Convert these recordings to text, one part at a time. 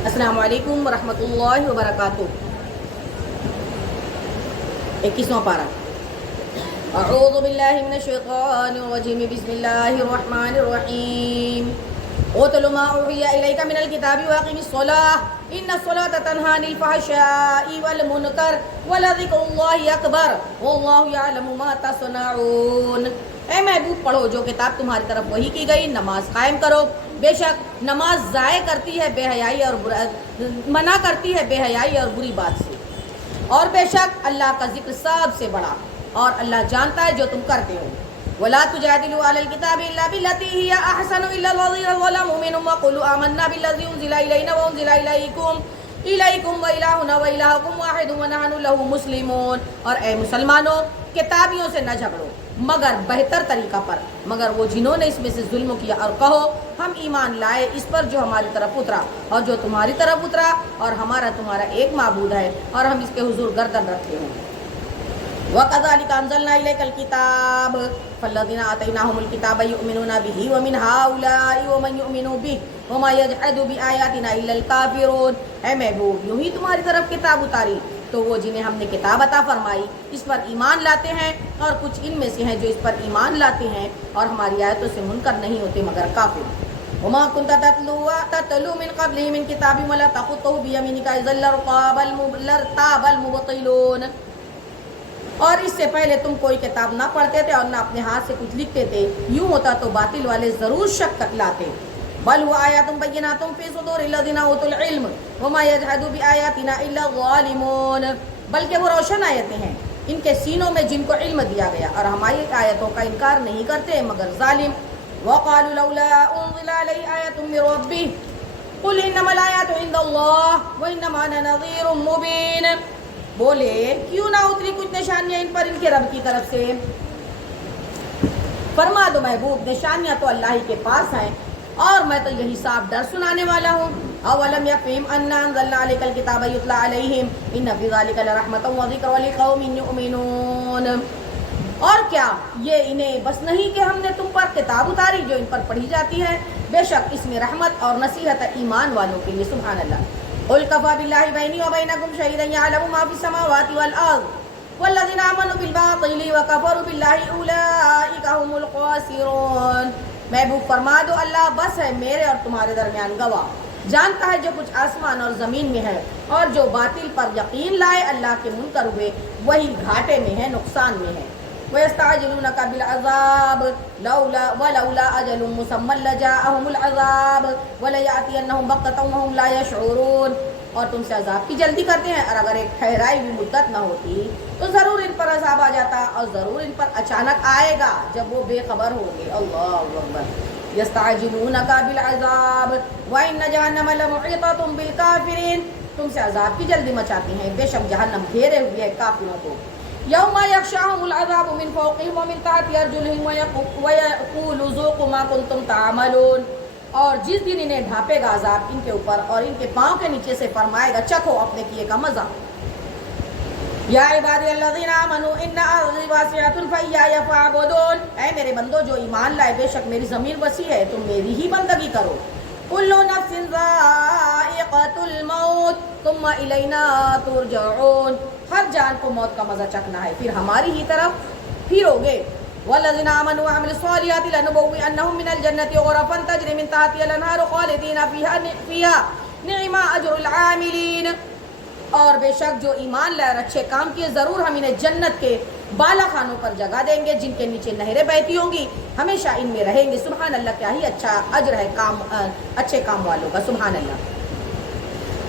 السلام علیکم ورحمۃ اللہ وبرکاتہ۔ 21واں پارہ۔ اعوذ باللہ من الشیطان الرجیم، بسم اللہ الرحمن الرحیم۔ اتل ما اوحی الیک من الکتاب واقم الصلاۃ ان الصلاۃ تنہی عن الفحشاء والمنکر ولذکر اللہ اکبر واللہ یعلم ما تصنعون۔ اے محبوب، پڑھو جو کتاب تمہاری طرف وحی کی گئی، نماز قائم کرو، بے شک نماز ضائع کرتی ہے بے حیائی اور منع کرتی ہے بے حیائی اور بری بات سے، اور بے شک اللہ کا ذکر سب سے بڑا، اور اللہ جانتا ہے جو تم کرتے ہو۔ وَلَا تُجَادِلُوا عَلَى الْكِتَابِ إِلَّا بِالَّتِي هِيَ أَحْسَنُ إِلَّا الَّذِينَ ظَلَمُوا مِنْهُمْ وَقُولُوا آمَنَّا بِالَّذِي أُنزِلَ إِلَيْنَا وَأُنزِلَ إِلَيْكُمْ وَإِلَٰهُنَا وَإِلَٰهُكُمْ وَاحِدٌ وَنَحْنُ لَهُ مُسْلِمُونَ۔ اور اے مسلمانوں، کتابیوں سے نہ جھگڑو مگر بہتر طریقہ پر، مگر وہ جنہوں نے اس میں سے ظلم کیا، اور کہو ہم ایمان لائے اس پر جو ہماری طرف اترا اور جو تمہاری طرف اترا، اور ہمارا تمہارا ایک معبود ہے، اور ہم اس کے حضور گردن رکھتے ہیں۔ وَكَذَلِكَ أَنزَلْنَا إِلَيْكَ الْكِتَابَ فَالَّذِينَ آتَيْنَاهُمُ الْكِتَابَ يُؤْمِنُونَ بِهِ وَمِنْ هَؤُلَاءِ وَمَنْ يُؤْمِنُ بِهِ وَمَا يَجْحَدُ بِآيَاتِنَا إِلَّا الْكَافِرُونَ۔ اے محبوب، یوں ہی تمہاری طرف کتاب اتاری تو وہ جنہیں ہم نے کتاب عطا فرمائی اس پر ایمان لاتے ہیں، اور کچھ ان میں سے ہیں جو اس پر ایمان لاتے ہیں اور ہماری آیتوں سے منکر نہیں ہوتے مگر کافر۔ وَمَا كُنْتَ تَتْلُو مِنْ قَبْلِهِ مِنْ كِتَابٍ وَلَا تَخُطُّهُ بِيَمِينِكَ إِذًا لَارْتَابَ الْمُبْطِلُونَ۔ اور اس سے پہلے تم کوئی کتاب نہ پڑھتے تھے اور نہ اپنے ہاتھ سے کچھ لکھتے تھے، یوں ہوتا تو باطل والے ضرور شک لاتے۔ بل هو آیات بینات فی صدور الذین اوتوا العلم وما یجحد بآیاتنا الا الظالمون۔ بلکہ وہ روشن آیتیں ہیں ان کے سینوں میں جن کو علم دیا گیا، اور ہماری آیتوں کا انکار نہیں کرتے مگر ظالم۔ وقالوا لولا انزل علیہ آیۃ من ربہ قل انما الآیات عند اللہ وانما انا نذیر مبین۔ بولے کیوں نہ اتری کچھ نشانیاں ان پر ان کے رب کی طرف سے؟ فرما دو محبوب، نشانیاں تو اللہ ہی کے پاس ہیں، اور میں تو یہی صاف ڈر سنانے والا ہوں۔ اولم یکفہم انا انزلنا علیک الکتاب یتلی علیہم ان فی ذلک لرحمۃ وذکر لقوم یؤمنون۔ اور کیا یہ انہیں بس نہیں کہ ہم نے تم پر کتاب اتاری جو ان پر پڑھی جاتی ہے؟ بے شک اس میں رحمت اور نصیحت ہے ایمان والوں کے لیے۔ سبحان اللہ۔ قل کفی باللہ بینی وبینکم شہیدا یعلم ما فی السماوات والارض والذین آمنوا بالباطل وکفروا باللہ اولئک هم الخاسرون۔ محبوب فرما دو اللہ بس ہے میرے اور تمہارے درمیان گواہ، جانتا ہے جو کچھ آسمان اور زمین میں ہے، اور جو باطل پر یقین لائے اللہ کے منکر ہوئے وہی گھاٹے میں ہے، نقصان میں ہے۔ وَيَسْتَعْجِلُونَكَ بِالْعَذَابِ وَلَوْلَا أَجَلٌ مُّسَمًّى لَّجَاءَهُمُ الْعَذَابُ وَلَيَأْتِيَنَّهُمْ بَغْتَةً وَهُمْ لَا يَشْعُرُونَ۔ اور تم سے عذاب کی جلدی کرتے ہیں، اور اگر ایک ٹھہرائی ہوئی مدت نہ ہوتی تو ضرور ان پر عذاب آ جاتا، اور ضرور ان پر اچانک آئے گا جب وہ بے خبر ہوں گے۔ اللہ اکبر۔ یستعجلونک بالعذاب وان جہنم لمحیطۃ بالکافرین۔ تم سے عذاب کی جلدی مچاتے ہیں، بے شک جہنم گھیرے ہوئے ہے کافروں کو۔ یوم یغشاہم العذاب من فوقہم ومن تحت ارجلہم ویقول ذوقوا ما کنتم تعملون۔ اور جس دن انہیں ڈھانپے گا عذاب ان کے اوپر اور ان کے پاؤں کے نیچے سے فرمائے گا چکھو اپنے کیے کا مزہ۔ یا عبادی الذین آمنوا ان ارضی واسعۃ فایای فاعبدون۔ اے میرے بندو جو ایمان لائے، بے شک میری زمین وسیع ہے، تم میری ہی بندگی کرو۔ کل نفس ذائقۃ الموت ثم الینا ترجعون۔ ہر جان کو موت کا مزہ چکھنا ہے، پھر ہماری ہی طرف پھرو گے۔ والذین آمنوا وعملوا الصالحات لنبوئنہم من الجنۃ غرفا تجری من تحتہا الانہار خالدین فیہا نعم اجر العاملین۔ اور بے شک جو ایمان لائے اور اچھے کام کیے، ضرور ہم انہیں جنت کے بالا خانوں پر جگہ دیں گے جن کے نیچے نہریں بہتی ہوں گی، ہمیشہ ان میں رہیں گے۔ سبحان اللہ، کیا ہی اچھا اجر ہے اچھے کام والوں کا۔ سبحان اللہ۔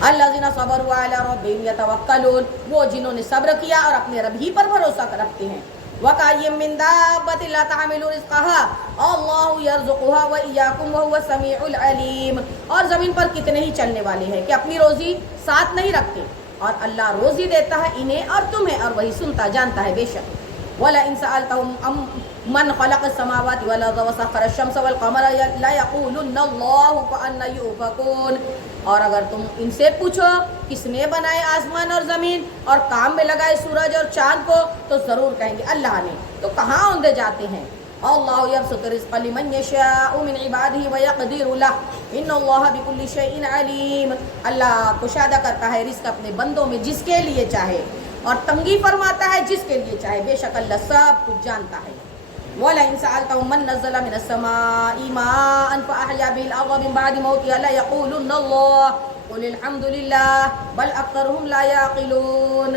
الذین صبروا علی ربہم یتوکلون۔ وہ جنہوں نے صبر کیا اور اپنے رب ہی پر بھروسہ رکھتے ہیں۔ وَكَأَيٍّ مِّن دَابَّةٍ لَّا تَحْمِلُ رِزْقَهَا اللَّهُ يَرْزُقُهَا وَإِيَّاكُمْ وَهُوَ السَّمِيعُ الْعَلِيمُ۔ اور زمین پر کتنے ہی چلنے والے ہیں کہ اپنی روزی ساتھ نہیں رکھتے، اور اللہ روزی دیتا ہے انہیں اور تمہیں، اور وہی سنتا جانتا ہے بے شک۔ وَلَئِن سَأَلْتَهُم مَّنْ خَلَقَ السَّمَاوَاتِ وَالْأَرْضَ وَسَخَّرَ الشَّمْسَ وَالْقَمَرَ لَيَقُولُنَّ اللَّهُ فَأَنَّىٰ يُؤْفَكُونَ۔ اور اگر تم ان سے پوچھو کس نے بنائے آسمان اور زمین اور کام میں لگائے سورج اور چاند کو، تو ضرور کہیں گے اللہ نے، تو کہاں اوندے جاتے ہیں۔ اللہ یبسط الرزق لمن یشاء من عباده ویقدر له ان اللہ بکل شیء علیم. اللہ کشادہ کرتا ہے رزق اپنے بندوں میں جس کے لیے چاہے اور تنگی فرماتا ہے جس کے لیے چاہے. بے شک اللہ سب کچھ جانتا ہے. وَلَئِن سَأَلْتَهُم مَّن نَّزَّلَ مِنَ السَّمَاءِ مَاءً فَأَحْيَا بِهِ الْأَرْضَ مِن بَعْدِ مَوْتِهَا لَيَقُولُنَّ اللَّهُ قُلِ الْحَمْدُ لِلَّهِ بَلْ أَكْثَرُهُمْ لَا يَعْقِلُونَ.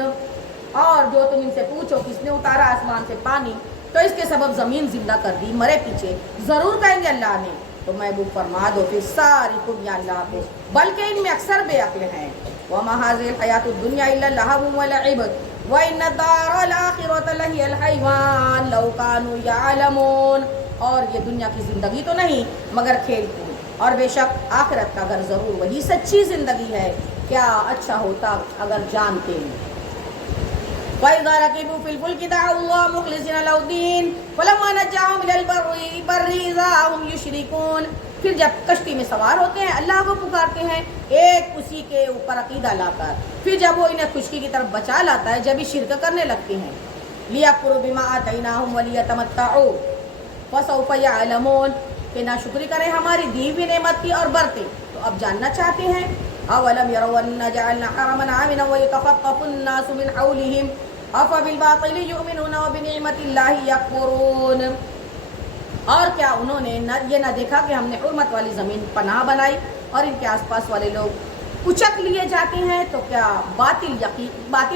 اور جو تم ان سے پوچھو کس نے اتارا آسمان سے پانی تو اس کے سبب زمین زندہ کر دی مرے پیچھے، ضرور کہیں گے اللہ نے. تو محبوب فرما دو پھر ساری دنیا اللہ کو، بلکہ ان میں اکثر بے عقل ہیں. وَمَا هَٰذِهِ الْحَيَاةُ الدُّنْيَا إِلَّا لَهْوٌ وَلَعِبٌ وَإِنَّ الدَّارَ الْآخِرَةَ لَهِيَ الْحَيْوَانُ لَوْ كَانُوا يَعْلَمُونَ. اور یہ دنیا کی زندگی تو نہیں مگر کھیل کود، اور بے شک آخرت کا گھر ضرور وہی سچی زندگی ہے. کیا اچھا ہوتا اگر جانتے. وَإِذَا رَكِبُوا فِي الْفُلْكِ دَعَوُا اللَّهَ مُخْلِصِينَ لَهُ الدِّينَ فَلَمَّا نَجَّاهُمْ إِلَى الْبَرِّ إِذَا هُمْ يُشْرِكُونَ. پھر جب کشتی میں سوار ہوتے ہیں اللہ کو پکارتے ہیں ایک اسی کے اوپر عقیدہ لا کر، پھر جب وہ انہیں خشکی کی طرف بچا لاتا ہے جب ہی شرک کرنے لگتے ہیں. لِيَكْفُرُوا بِمَا آتَيْنَاهُمْ وَلِيَتَمَتَّعُوا فَسَوْفَ يَعْلَمُونَ. کہ ناشکری کریں ہماری دی ہوئی نعمت کی اور برتے تو اب جاننا چاہتے ہیں. أَوَلَمْ يَرَوْا أَنَّا جَعَلْنَا حَرَمًا آمِنًا وَيَتَخَطَّفُ النَّاسُ مِنْ حَوْلِهِمْ أَفَبِالْبَاطِلِ يُؤْمِنُونَ وَبِنِعْمَةِ اللَّهِ يَكْفُرُونَ. اور کیا انہوں نے یہ نہ دیکھا کہ ہم نے حرمت والی زمین پناہ بنائی اور ان کے آس پاس والے لوگ اچک لیے جاتے ہیں تو کیا باطل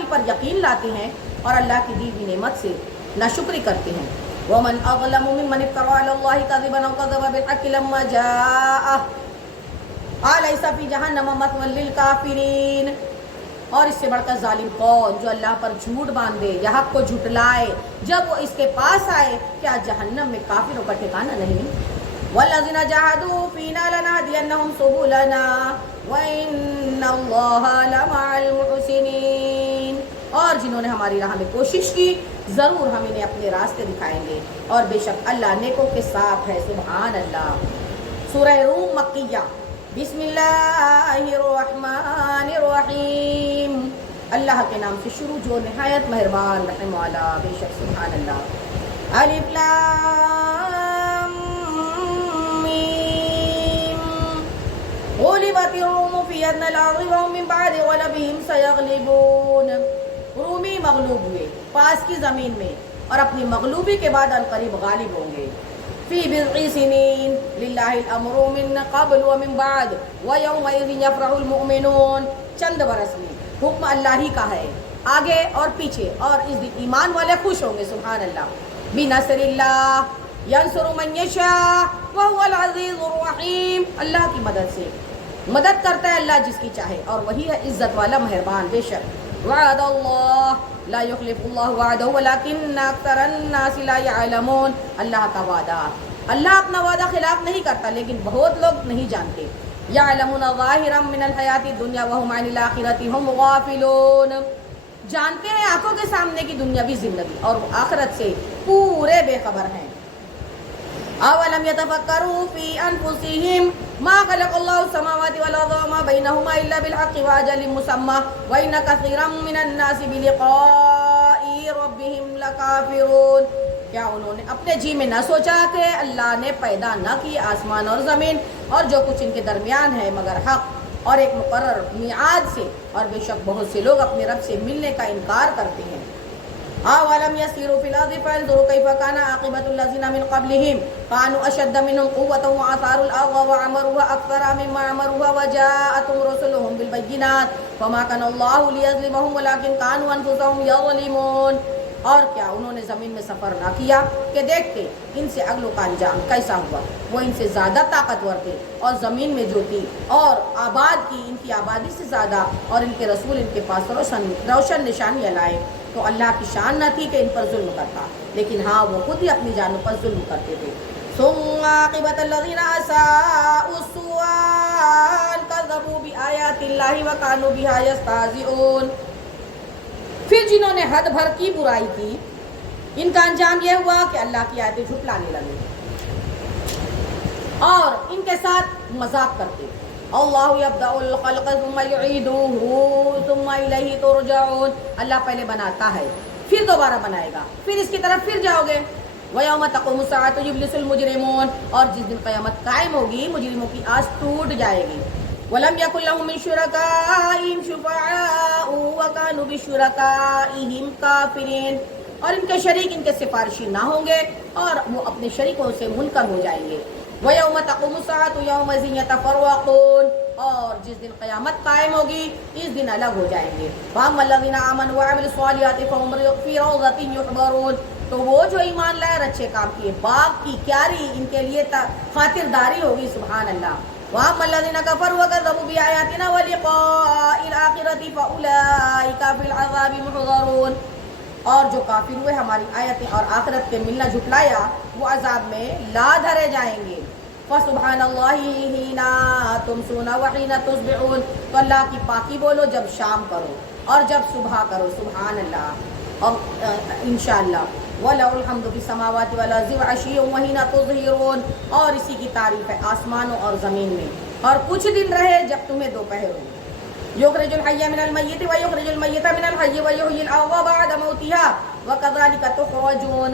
پر یقین لاتے ہیں اور اللہ کی دی ہوئی نعمت سے ناشکری کرتے ہیں. وَمَنْ أَظْلَمُ مِمَّنِ افْتَرَىٰ عَلَى اللَّهِ كَذِبًا أَوْ كَذَّبَ بِالْحَقِّ لَمَّا جَاءَهُ أَلَيْسَ فِي جَهَنَّمَ مَثْوًى لِّلْكَافِرِينَ. اور اس سے بڑھ کر ظالم کون جو اللہ پر جھوٹ باندھے یا حق کو جھٹلائے جب وہ اس کے پاس آئے، کیا جہنم میں کافروں کا ٹھکانہ نہیں. وَالَّذِينَ جَاهَدُوا فِينَا لَنَهْدِيَنَّهُمْ سُبُلَنَا وَإِنَّ اللَّهَ لَمَعَ الْمُحْسِنِينَ. اور جنہوں نے ہماری راہ میں کوشش کی ضرور ہم انہیں اپنے راستے دکھائیں گے اور بے شک اللہ نیکوں کے ساتھ ہے. سبحان اللہ. سورہ روم مکیہ. بسم اللہ الرحمن الرحیم. اللہ کے نام سے شروع جو نہایت مہربان رحم والا. بے شک سبحان اللہ. الف لام میم. غلبت الروم فی ادنی الارض وهم من بعد غلبهم سیغلبون. رومی مغلوب ہوئے پاس کی زمین میں اور اپنی مغلوبی کے بعد عنقریب غالب ہوں گے. فی بضع سنین للہ الامر من قبل ومن بعد ویومئذ یفرح المؤمنون. چند برس میں حکم اللہ ہی کا ہے آگے اور پیچھے، اور اس دن ایمان والے خوش ہوں گے. سبحان اللہ. بنصر اللہ ینصر من یشاء وهو العزیز الرحیم. اللہ کی مدد سے مدد کرتا ہے اللہ جس کی چاہے اور وہی ہے عزت والا مہربان. بے شک وعد اللہ لا يخلف اللہ وعدہ ولکن اکثر الناس لا يعلمون. اللہ کا وعدہ، اللہ اپنا وعدہ خلاف نہیں کرتا لیکن بہت لوگ نہیں جانتے. یعلمون ظاہرا من الحیات الدنیا وهم عن الاخرۃ هم غافلون. جانتے ہیں آنکھوں کے سامنے کی دنیاوی زندگی اور آخرت سے پورے بے خبر ہیں. اولم يتفکروا فی انفسهم ما خلق اللہ السماوات والارض وما بینہما الا بالحق واجل مسمى وان کثیرا من الناس بلقاء ربهم لکافرون. کیا انہوں نے اپنے جی میں نہ سوچا کہ اللہ نے پیدا نہ کی آسمان اور زمین اور جو کچھ ان کے درمیان ہے مگر حق اور ایک مقرر میعاد سے، اور بے شک بہت سے لوگ اپنے رب سے ملنے کا انکار کرتے ہیں. اولم يسيروا في الارض فينظروا كيف كان عاقبة الذين من قبلهم كانوا اشد منهم قوة واثاروا الارض وعمروها اكثر مما عمروها وجاءتهم رسلهم بالبينات فما كان الله ليظلمهم ولكن كانوا انفسهم يظلمون. اور کیا انہوں نے زمین میں سفر نہ کیا کہ دیکھتے ان سے اگلوں کا انجام کیسا ہوا. وہ ان سے زیادہ طاقتور تھے اور زمین میں جو تھی اور آباد کی ان کی آبادی سے زیادہ، اور ان کے رسول ان کے پاس روشن نشانیاں لائے. تو اللہ کی شان نہ تھی کہ ان پر ظلم کرتا، لیکن ہاں وہ خود ہی اپنی جانوں پر ظلم کرتے تھے. ثم عاقبت الذین اساءوا السوء كذبوا بآیات اللہ وكانوا بها یستہزئون. پھر جنہوں نے حد بھر کی برائی کی ان کا انجام یہ ہوا کہ اللہ کی آیتیں جھٹلانے لگے اور ان کے ساتھ مذاق کرتے. اللہ یبدأ الخلق ثم یعیدہ ثم الیہ ترجعون. اللہ پہلے بناتا ہے پھر دوبارہ بنائے گا پھر اس کی طرف پھر جاؤ گے. وَيَوْمَ تَقُومُ السَّاعَةُ يُبْلِسُ الْمُجْرِمُونَ، اور جس دن قیامت قائم ہوگی مجرموں کی آس ٹوٹ جائے گی. وَلَمْ يَكُنْ لَهُم مِّن شُرَكَائِهِمْ شُفَعَاءُ وَكَانُوا بِشُرَكَائِهِمْ كَافِرِينَ، اور ان کے شریک ان کے سفارشی نہ ہوں گے اور وہ اپنے شریکوں سے منکر ہو جائیں گے. وَيَوْمَ تَقُومُ السَّاعَةُ يَوْمَئِذٍ يَتَفَرَّقُونَ، اور جس دن قیامت قائم ہوگی اس دن الگ ہو جائیں گے. وَأَمَّا الَّذِينَ آمَنُوا وَعَمِلُوا الصَّالِحَاتِ فَهُمْ فِي رَوْضَةٍ يُحْبَرُونَ، تو وہ جو ایمان لائے اور اچھے کام کیے باغ کی کیاری ان کے لیے خاطرداری ہوگی. سبحان اللہ. وَأَمَّا الَّذِينَ كَفَرُوا وَكَذَّبُوا بِآيَاتِنَا وَلِقَاءِ الْآخِرَةِ فَأُولَٰئِكَ فِي الْعَذَابِ مُحْضَرُونَ، اور جو کافر ہوئے ہماری آیتیں اور آخرت کے ملنا جھٹلایا وہ عذاب میں لا دھرے جائیں گے. فَسُبْحَانَ اللَّهِ حِينَ تُمْسُونَ وَحِينَ تُصْبِحُونَ، تو اللہ کی پاکی بولو جب شام کرو اور جب صبح کرو. سبحان اللہ. اور انشاءاللہ وَلَهُ الْحَمْدُ فِي السَّمَاوَاتِ وَالْأَرْضِ وَعَشِيًّا وَحِينَ تُظْهِرُونَ، اور اسی کی تعریف ہے آسمانوں اور زمین میں اور کچھ دن رہے جب تمہیں دوپہر ہو. يخرج الحي من الميت ويخرج الميت من الحي ويحيي الأرض بعد موتها وكذلك تخرجون،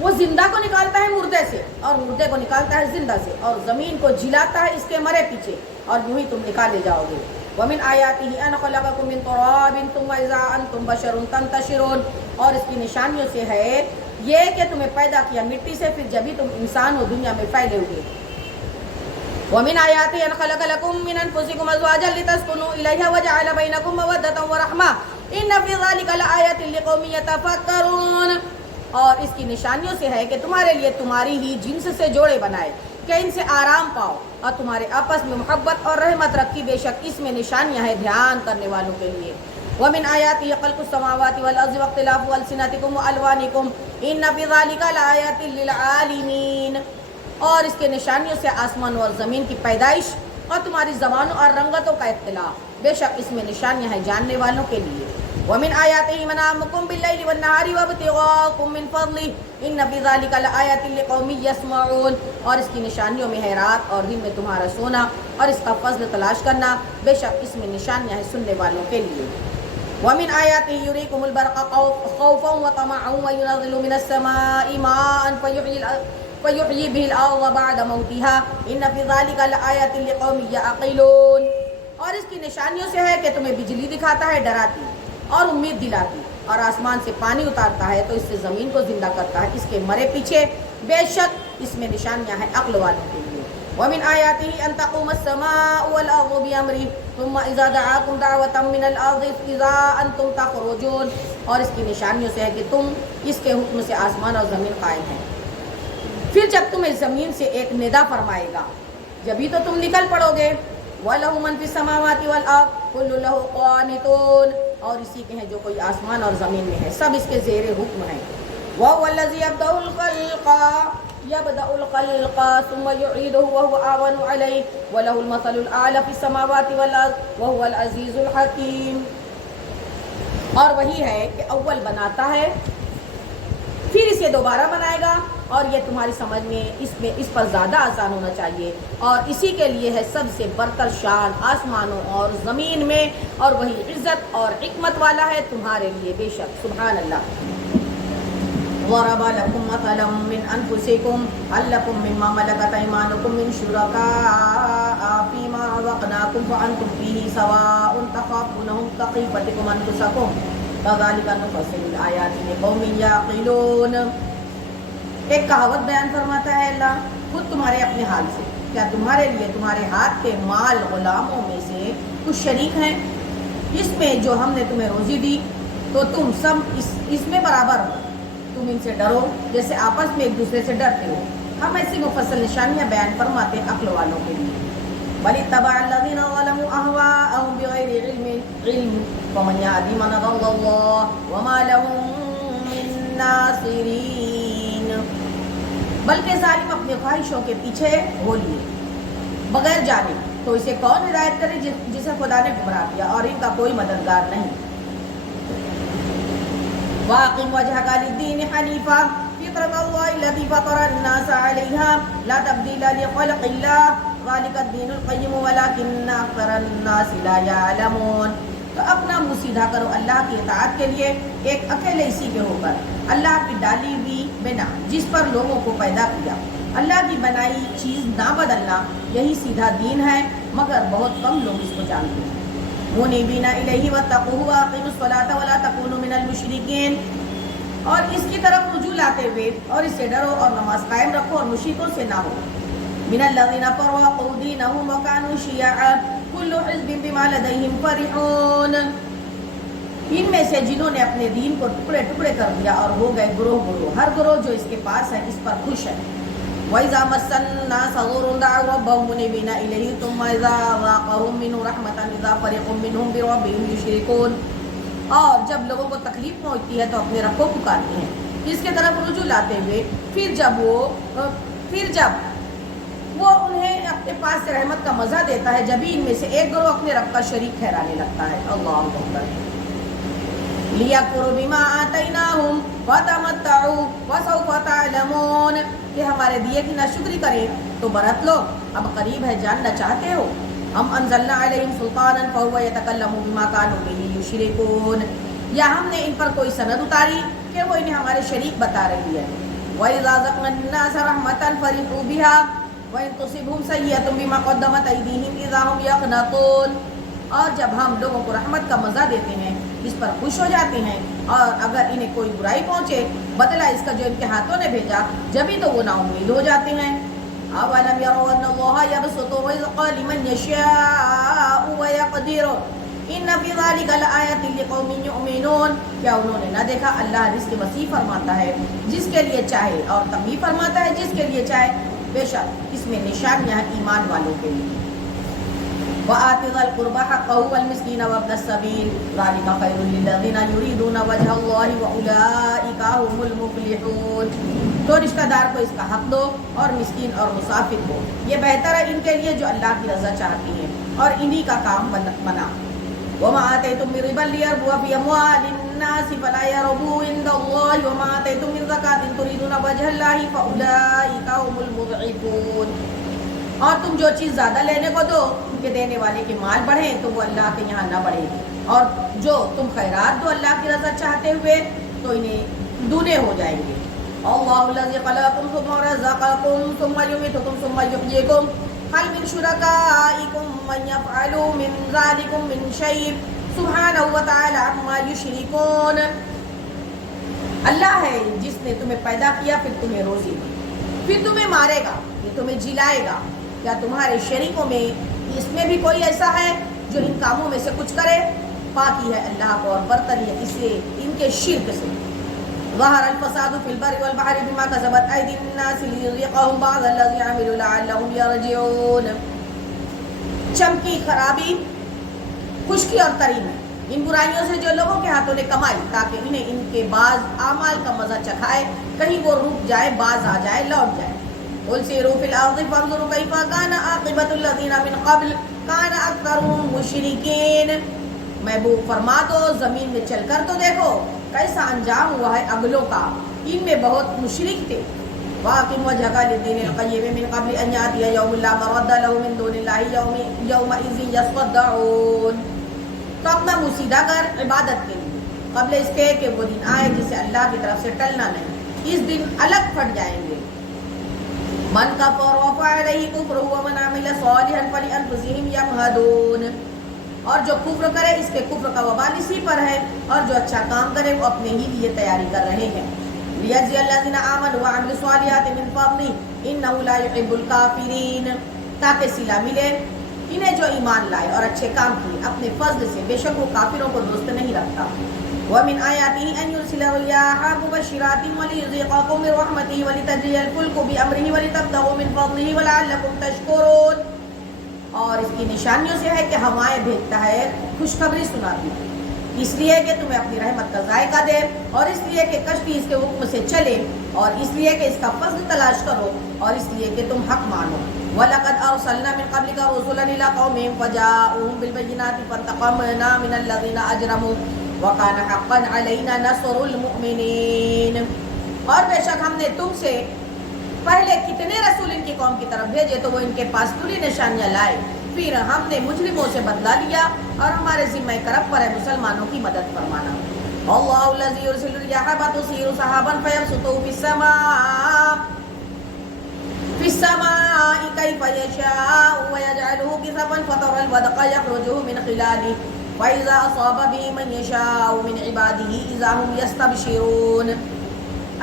وہ زندہ کو نکالتا ہے مردے سے اور مردے کو نکالتا ہے زندہ سے اور زمین کو جلاتا ہے اس کے مرے پیچھے اور یوں ہی تم نکالے جاؤ گے. وَمِنْ آيَاتِهِ أَنْ خَلَقَكُم مِّن تُرَابٍ ثُمَّ إِذَا أَنْتُمْ بَشَرٌ تَنْتَشِرُونَ، اور اس کی نشانیوں سے ہے یہ کہ تمہیں پیدا کیا مٹی سے پھر جب ہی تم انسان ہو دنیا میں پھیلے ہوئے. وَمِنْ آيَاتِهِ أَنْ خَلَقَ لَكُم مِّنْ أَنفُسِكُمْ أَزْوَاجًا لِتَسْكُنُوا إِلَيْهَا وَجَعَلَ بَيْنَكُم مَّوَدَّةً وَرَحْمَةً إِنَّ فِي ذَلِكَ لَآيَاتٍ لِقَوْمٍ يَتَفَكَّرُونَ، اور اس کی نشانیوں سے ہے کہ تمہارے لیے تمہاری ہی جنس سے جوڑے بنائے کہ ان سے آرام پاؤ اور تمہارے آپس میں محبت اور رحمت رکھی، بے شک اس میں نشانیاں ہیں دھیان کرنے والوں کے لیے. وَمِنْ آيَاتِهِ خَلْقُ السَّمَاوَاتِ وَالْأَرْضِ وَاخْتِلَافُ أَلْسِنَتِكُمْ وَأَلْوَانِكُمْ إِنَّ فِي ذَلِكَ لَآيَاتٍ لِلْعَالِمِينَ، اور اس کے نشانیوں سے آسمان اور زمین کی پیدائش اور تمہاری زبانوں اور رنگتوں کا اختلاف، بے شک اس میں نشانیاں ہیں جاننے والوں کے لیے. وَمِنْ آيَاتِهِ مَنَامُكُمْ بِاللَّيْلِ وَالنَّهَارِ وَابْتِغَاؤُكُمْ مِنْ فَضْلِهِ إِنَّ فِي ذَلِكَ لَآيَاتٍ لِقَوْمٍ يَسْمَعُونَ، اور اس کی نشانیوں میں ہے رات اور دن میں تمہارا سونا اور اس کا فضل تلاش کرنا، بے شک اس میں نشانیاں ہیں سننے والوں کے لیے. وَمِنْ آيَاتِهِ يُرِيكُمُ الْبَرْقَ خَوْفًا وَطَمَعًا وَيُنَزِّلُ مِنَ السَّمَاءِ مَاءً فَيُحْيِي بِهِ الْأَرْضَ بَعْدَ مَوْتِهَا إِنَّ فِي ذَلِكَ لَآيَاتٍ لِقَوْمٍ يَعْقِلُونَ، اور اس کی نشانیوں سے ہے کہ تمہیں بجلی دکھاتا ہے ڈراتی اور امید دلاتی، اور آسمان سے پانی اتارتا ہے تو اس سے زمین کو زندہ کرتا ہے اس کے مرے پیچھے، بے شک اس میں نشانیاں ہیں عقل والوں کے لیے. وَمِنْ آيَاتِهِ أَن تَقُومَ السَّمَاءُ وَالْأَرْضُ بِأَمْرِهِ ثُمَّ إِذَا دَعَاكُمْ دَعْوَةً مِّنَ الْأَرْضِ إِذَا أَنْتُمْ تَخْرُجُونَ، اور اس کی نشانیوں سے ہے کہ تم اس کے حکم سے آسمان اور زمین قائم ہیں، پھر جب تمہیں زمین سے ایک ندا فرمائے گا جبھی تو تم نکل پڑو گے. وَلَهُ مَنْ فِي السَّمَاوَاتِ وَالْأَرْضِ كُلٌّ لَهُ قَانِتُونَ، اور اسی کے ہیں جو کوئی آسمان اور زمین میں ہے سب اس کے زیر حکم ہیں. وَهُوَ الَّذِي يَبْدَأُ الْخَلْقَ ثُمَّ يُعِيدُهُ وَهُوَ أَهْوَنُ عَلَيْهِ وَلَهُ الْمَثَلُ الْأَعْلَى فِي السَّمَاوَاتِ وَالْأَرْضِ وَهُوَ الْعَزِيزُ الْحَكِيمُ، اور وہی ہے کہ اول بناتا ہے پھر اسے دوبارہ بنائے گا، اور یہ تمہاری سمجھ میں اس پر زیادہ آسان ہونا چاہیے، اور اسی کے لیے ہے سب سے برتر شان آسمانوں اور زمین میں، اور وہی عزت اور حکمت والا ہے تمہارے لیے بے شک. سبحان اللہ. ضَرَبَ لَكُم مَّثَلًا مِّنْ أَنفُسِكُمْ هَل لَّكُم مِّمَّا مَلَكَتْ أَيْمَانُكُم مِّن شُرَكَاءَ فِيمَا رَزَقْنَاكُمْ فَأَنتُمْ فِيهِ سَوَاءٌ تَخَافُونَهُمْ كَخِيفَتِكُمْ أَنفُسَكُمْ كَذَلِكَ نُفَصِّلُ الْآيَاتِ لِقَوْمٍ يَعْقِلُونَ. ایک کہاوت بیان فرماتا ہے اللہ خود تمہارے اپنے حال سے، کیا تمہارے لیے تمہارے ہاتھ کے مال غلاموں میں سے کچھ شریک ہیں اس میں جو ہم نے تمہیں روزی دی، تو تم سب اس میں برابر ہو، تم ان سے ڈرو جیسے آپس میں ایک دوسرے سے ڈرتے ہو. ہم ایسی مفصل نشانیاں بیان فرماتے ہیں عقل والوں کے لیے. وَلِاتَّبَعَ الَّذِينَ ظَلَمُوا أَهْوَاءَهُمْ بِغَيْرِ عِلْمٍ وَمَنْ يَهْدِ مَنْ أَضَلَّ اللَّهُ وَمَا لَهُم مِّن نَّاصِرِينَ، بلکہ ظالم اپنے خواہشوں کے پیچھے ہو لیے بغیر جانے، تو اسے کون ہدایت کرے جسے خدا نے گمراہ کیا، اور ان کا کوئی مددگار نہیں. وَأَقِمْ وَجْهَكَ لِلدِّينِ حَنِيفًا فِطْرَتَ اللَّهِ الَّتِي فَطَرَ النَّاسَ عَلَيْهَا لَا تَبْدِيلَ لِخَلْقِ اللَّهِ ذَلِكَ الدِّينُ الْقَيِّمُ وَلَكِنَّ أَكْثَرَ النَّاسِ لَا يَعْلَمُونَ. تو اپنا منہ سیدھا کرو اللہ کی اطاعت کے لیے ایک اکیلے اسی کے ہو کر، اللہ کی ڈالی ہوئی بنا جس پر لوگوں کو پیدا کیا. اللہ کی بنائی چیز نہ بدلنا یہی سیدھا دین ہے، مگر بہت کم لوگ اس کو جانتے ہیں. منیبین الیہ واتقوہ واقیموا الصلاۃ ولا تکونوا من المشرکین، اور اس کی طرف رجوع لاتے ہوئے اور اس سے ڈرو اور نماز قائم رکھو اور مشرکوں سے نہ ہو. من الذین فرقوا دینہم وکانوا شیعا کل حزب بما لدیہم فرحون، ان میں سے جنہوں نے اپنے دین کو ٹکڑے ٹکڑے کر دیا اور ہو گئے گروہ گروہ، ہر گروہ جو اس کے پاس ہے اس پر خوش ہے. وَإِذَا مَسَّ النَّاسَ ضُرٌّ دَعَوْا رَبَّهُم مُنِيبِينَ إِلَيْهِ ثُمَّ إِذَا أَذَاقَهُم مِّنْهُ رَحْمَةً إِذَا فَرِيقٌ مِّنْهُم بِرَبِّهِمْ يُشْرِكُونَ، اور جب لوگوں کو تکلیف پہنچتی ہے تو اپنے رب کو پکارتے ہیں اس کے طرف رجوع لاتے ہوئے، پھر جب وہ انہیں اپنے پاس سے رحمت کا مزہ دیتا ہے، جبھی ان میں سے ایک گروہ اپنے رب کا شریک ٹھہرانے لگتا ہے. اللہ اکبر. لِيَكْفُرُوا بِمَا آتَيْنَاهُمْ وَتَمَتَّعُوا وَسَوْفَ تَعْلَمُونَ، کہ ہمارے دیے کی ناشکری کریں تو برت لو، اب قریب ہے جاننا چاہتے ہو. ہم انزلنا علیہم سلطانا فهو يتكلم بما كانوا به يشركون، یا ہم نے ان پر کوئی سند اتاری کہ وہ انہیں ہمارے شریک بتا رہی ہے. وَإِذَا ذَقْنَا النَّاسَ رَحْمَةً فَرِحُوا بِهَا وَإِن تُصِبْهُمْ سَيِّئَةٌ بِمَا قَدَّمَتْ أَيْدِيهِمْ إِذَا هُمْ يَقْنَطُونَ، اور جب ہم لوگوں کو رحمت کا مزہ دیتے ہیں اس پر خوش ہو جاتے ہیں، اور اگر انہیں کوئی برائی پہنچے بدلہ اس کا جو ان کے ہاتھوں نے بھیجا، جبھی تو وہ نا امید ہو جاتے ہیں. أَوَلَمْ يَرَوْا أَنَّ اللَّهَ يَبْسُطُ الرِّزْقَ لِمَن يَشَاءُ وَيَقْدِرُ إِنَّ فِي ذَلِكَ لَآيَاتٍ لِقَوْمٍ يُؤْمِنُونَ، کیا انہوں نے نہ دیکھا اللہ رزق وسیع فرماتا ہے جس کے لیے چاہے اور تنگی فرماتا ہے جس کے لیے چاہے، بے شک اس میں نشانیاں ہیں ایمان والوں کے لیے. وَآتِ ذَا الْقُرْبَىٰ حَقَّهُ وَالْمِسْكِينَ وَابْنَ السَّبِيلِ ذَٰلِكَ خَيْرٌ لِّلَّذِينَ يُرِيدُونَ وَجْهَ اللَّهِ وَأُولَٰئِكَ هُمُ الْمُفْلِحُونَ، تو رشتہ دار کو اس کا حق دو اور مسکین اور مسافر کو، یہ بہتر ہے ان کے لیے جو اللہ کی رضا چاہتی ہیں اور انہی کا کام بنا. وَمَا آتَيْتُم مِّن رِّبًا لِّيَرْبُوَ فِي أَمْوَالِ النَّاسِ فَلَا يَرْبُو عِندَ اللَّهِ وَمَا آتَيْتُم مِّن زَكَاةٍ تُرِيدُونَ وَجْهَ اللَّهِ فَأُولَٰئِكَ هُمُ الْمُضْعِفُونَ، اور تم جو چیز زیادہ لینے کو دو کہ دینے والے کے مال بڑھے تو وہ اللہ کے یہاں نہ بڑھے گی، اور جو تم خیرات دو اللہ کی رضا چاہتے ہوئے تو انہیں دونے ہو جائیں گے. اللہ الذی خلقکم ثم رزقکم ثم یمیتکم ثم یحییکم هل من شرکائکم من یفعل من ذلکم من شیء سبحانہ وتعالی عما یشرکون، اللہ ہے جس نے تمہیں پیدا کیا پھر تمہیں روزی دی پھر تمہیں مارے گا پھر تمہیں جلائے گا، کیا تمہارے شریکوں میں اس میں بھی کوئی ایسا ہے جو ان کاموں میں سے کچھ کرے؟ پاکی ہے اللہ کو اور برتری ہے اسے ان کے شرک سے. ظہر الفساد فی البر والبحر بما کسبت ایدی الناس لیذیقہم بعض الذی عملوا لعلہم یرجعون، چمکی خرابی خشکی اور تری میں ان برائیوں سے جو لوگوں کے ہاتھوں نے کمائی تاکہ انہیں ان کے بعض اعمال کا مزہ چکھائے، کہیں وہ رک جائے باز آ جائے لوٹ جائے. قل سیروا فی الارض فانظروا کیف کان عاقبۃ الذین من قبل کان اکثرهم مشرکین، محبوب فرما دو زمین میں چل کر تو دیکھو کیسا انجام ہوا ہے اگلوں کا، ان میں بہت مشرک تھے. وَأَقِمْ وَجْهَكَ لِلدِّينِ الْقَيِّمِ مِنْ قَبْلِ أَنْ يَأْتِيَ يَوْمٌ لَا مَرَدَّ لَهُ مِنْ دُونِ اللَّهِ يَوْمَئِذٍ يَصَّدَّعُونَ، تو اپنا منہ سیدھا کر عبادت کے لیے قبل اس کے کہ وہ دن آئے جسے اللہ کی طرف سے ٹلنا نہیں، اس دن الگ پھٹ جائیں گے. من کفر وفعلہ کفر ومن عمل صالحا فلأنفسهم یمہدون، اور جو کفر کرے اس کے کفر کا وبال اسی پر ہے، اور جو اچھا کام کرے وہ اپنے ہی لیے تیاری کر رہے ہیں. لیجزی الذین آمنوا وعملوا الصالحات من فضلہ انہ لا یحب الکافرین، تاکہ صلہ ملے انہیں جو ایمان لائے اور اچھے کام کیے اپنے فضل سے، بے شک وہ کافروں کو دوست نہیں رکھتا. وَمِنْ آيَاتِهِ أَنْ يُرْسِلَ الرِّيَاحَ مُبَشِّرَاتٍ وَلِيُذِيقَكُم مِّن رَّحْمَتِهِ وَلِتَجْرِيَ الْفُلْكُ بِأَمْرِهِ وَلِتَبْتَغُوا مِن فَضْلِهِ وَلَعَلَّكُمْ تَشْكُرُونَ، اور اس کی نشانیوں سے ہے کہ ہوائیں بھیجتا ہے خوشخبری سناتی ہے، اس لیے کہ تمہیں اپنی رحمت کا ذائقہ دے، اور اس لیے کہ کشتی اس کے حکم سے چلے، اور اس لیے کہ اس کا فضل تلاش کرو، اور اس لیے کہ تم حق مانو. وَلَقَدْ أَرْسَلْنَا مِن قَبْلِكَ رُسُلًا إِلَىٰ قَوْمِهِمْ فَجَاءُوهُم بِالْبَيِّنَاتِ فَانْتَقَمْنَا مِنَ الَّذِينَ أَجْرَمُوا وَكَانَ حَقًّا عَلَيْنَا نَصْرُ الْمُؤْمِنِينَ، اور بے شک ہم نے تم سے پہلے کتنے رسول ان کی قوم کی طرف بھیجے تو وہ ان کے پاس کھلی نشانیاں لائے، پھر ہم نے مجرموں سے بدلہ لیا، اور ہمارے ذمہ کرب پر ہے مسلمانوں کی مدد فرمانا. اللہ الذی یرسل الرياح فتثير سحابا فيبسطه في السماء كيف يشاء ويجعله كسفا فترى الودق يخرج من خلاله فإذا أصاب به من يشاء من عباده إذا هم يستبشرون.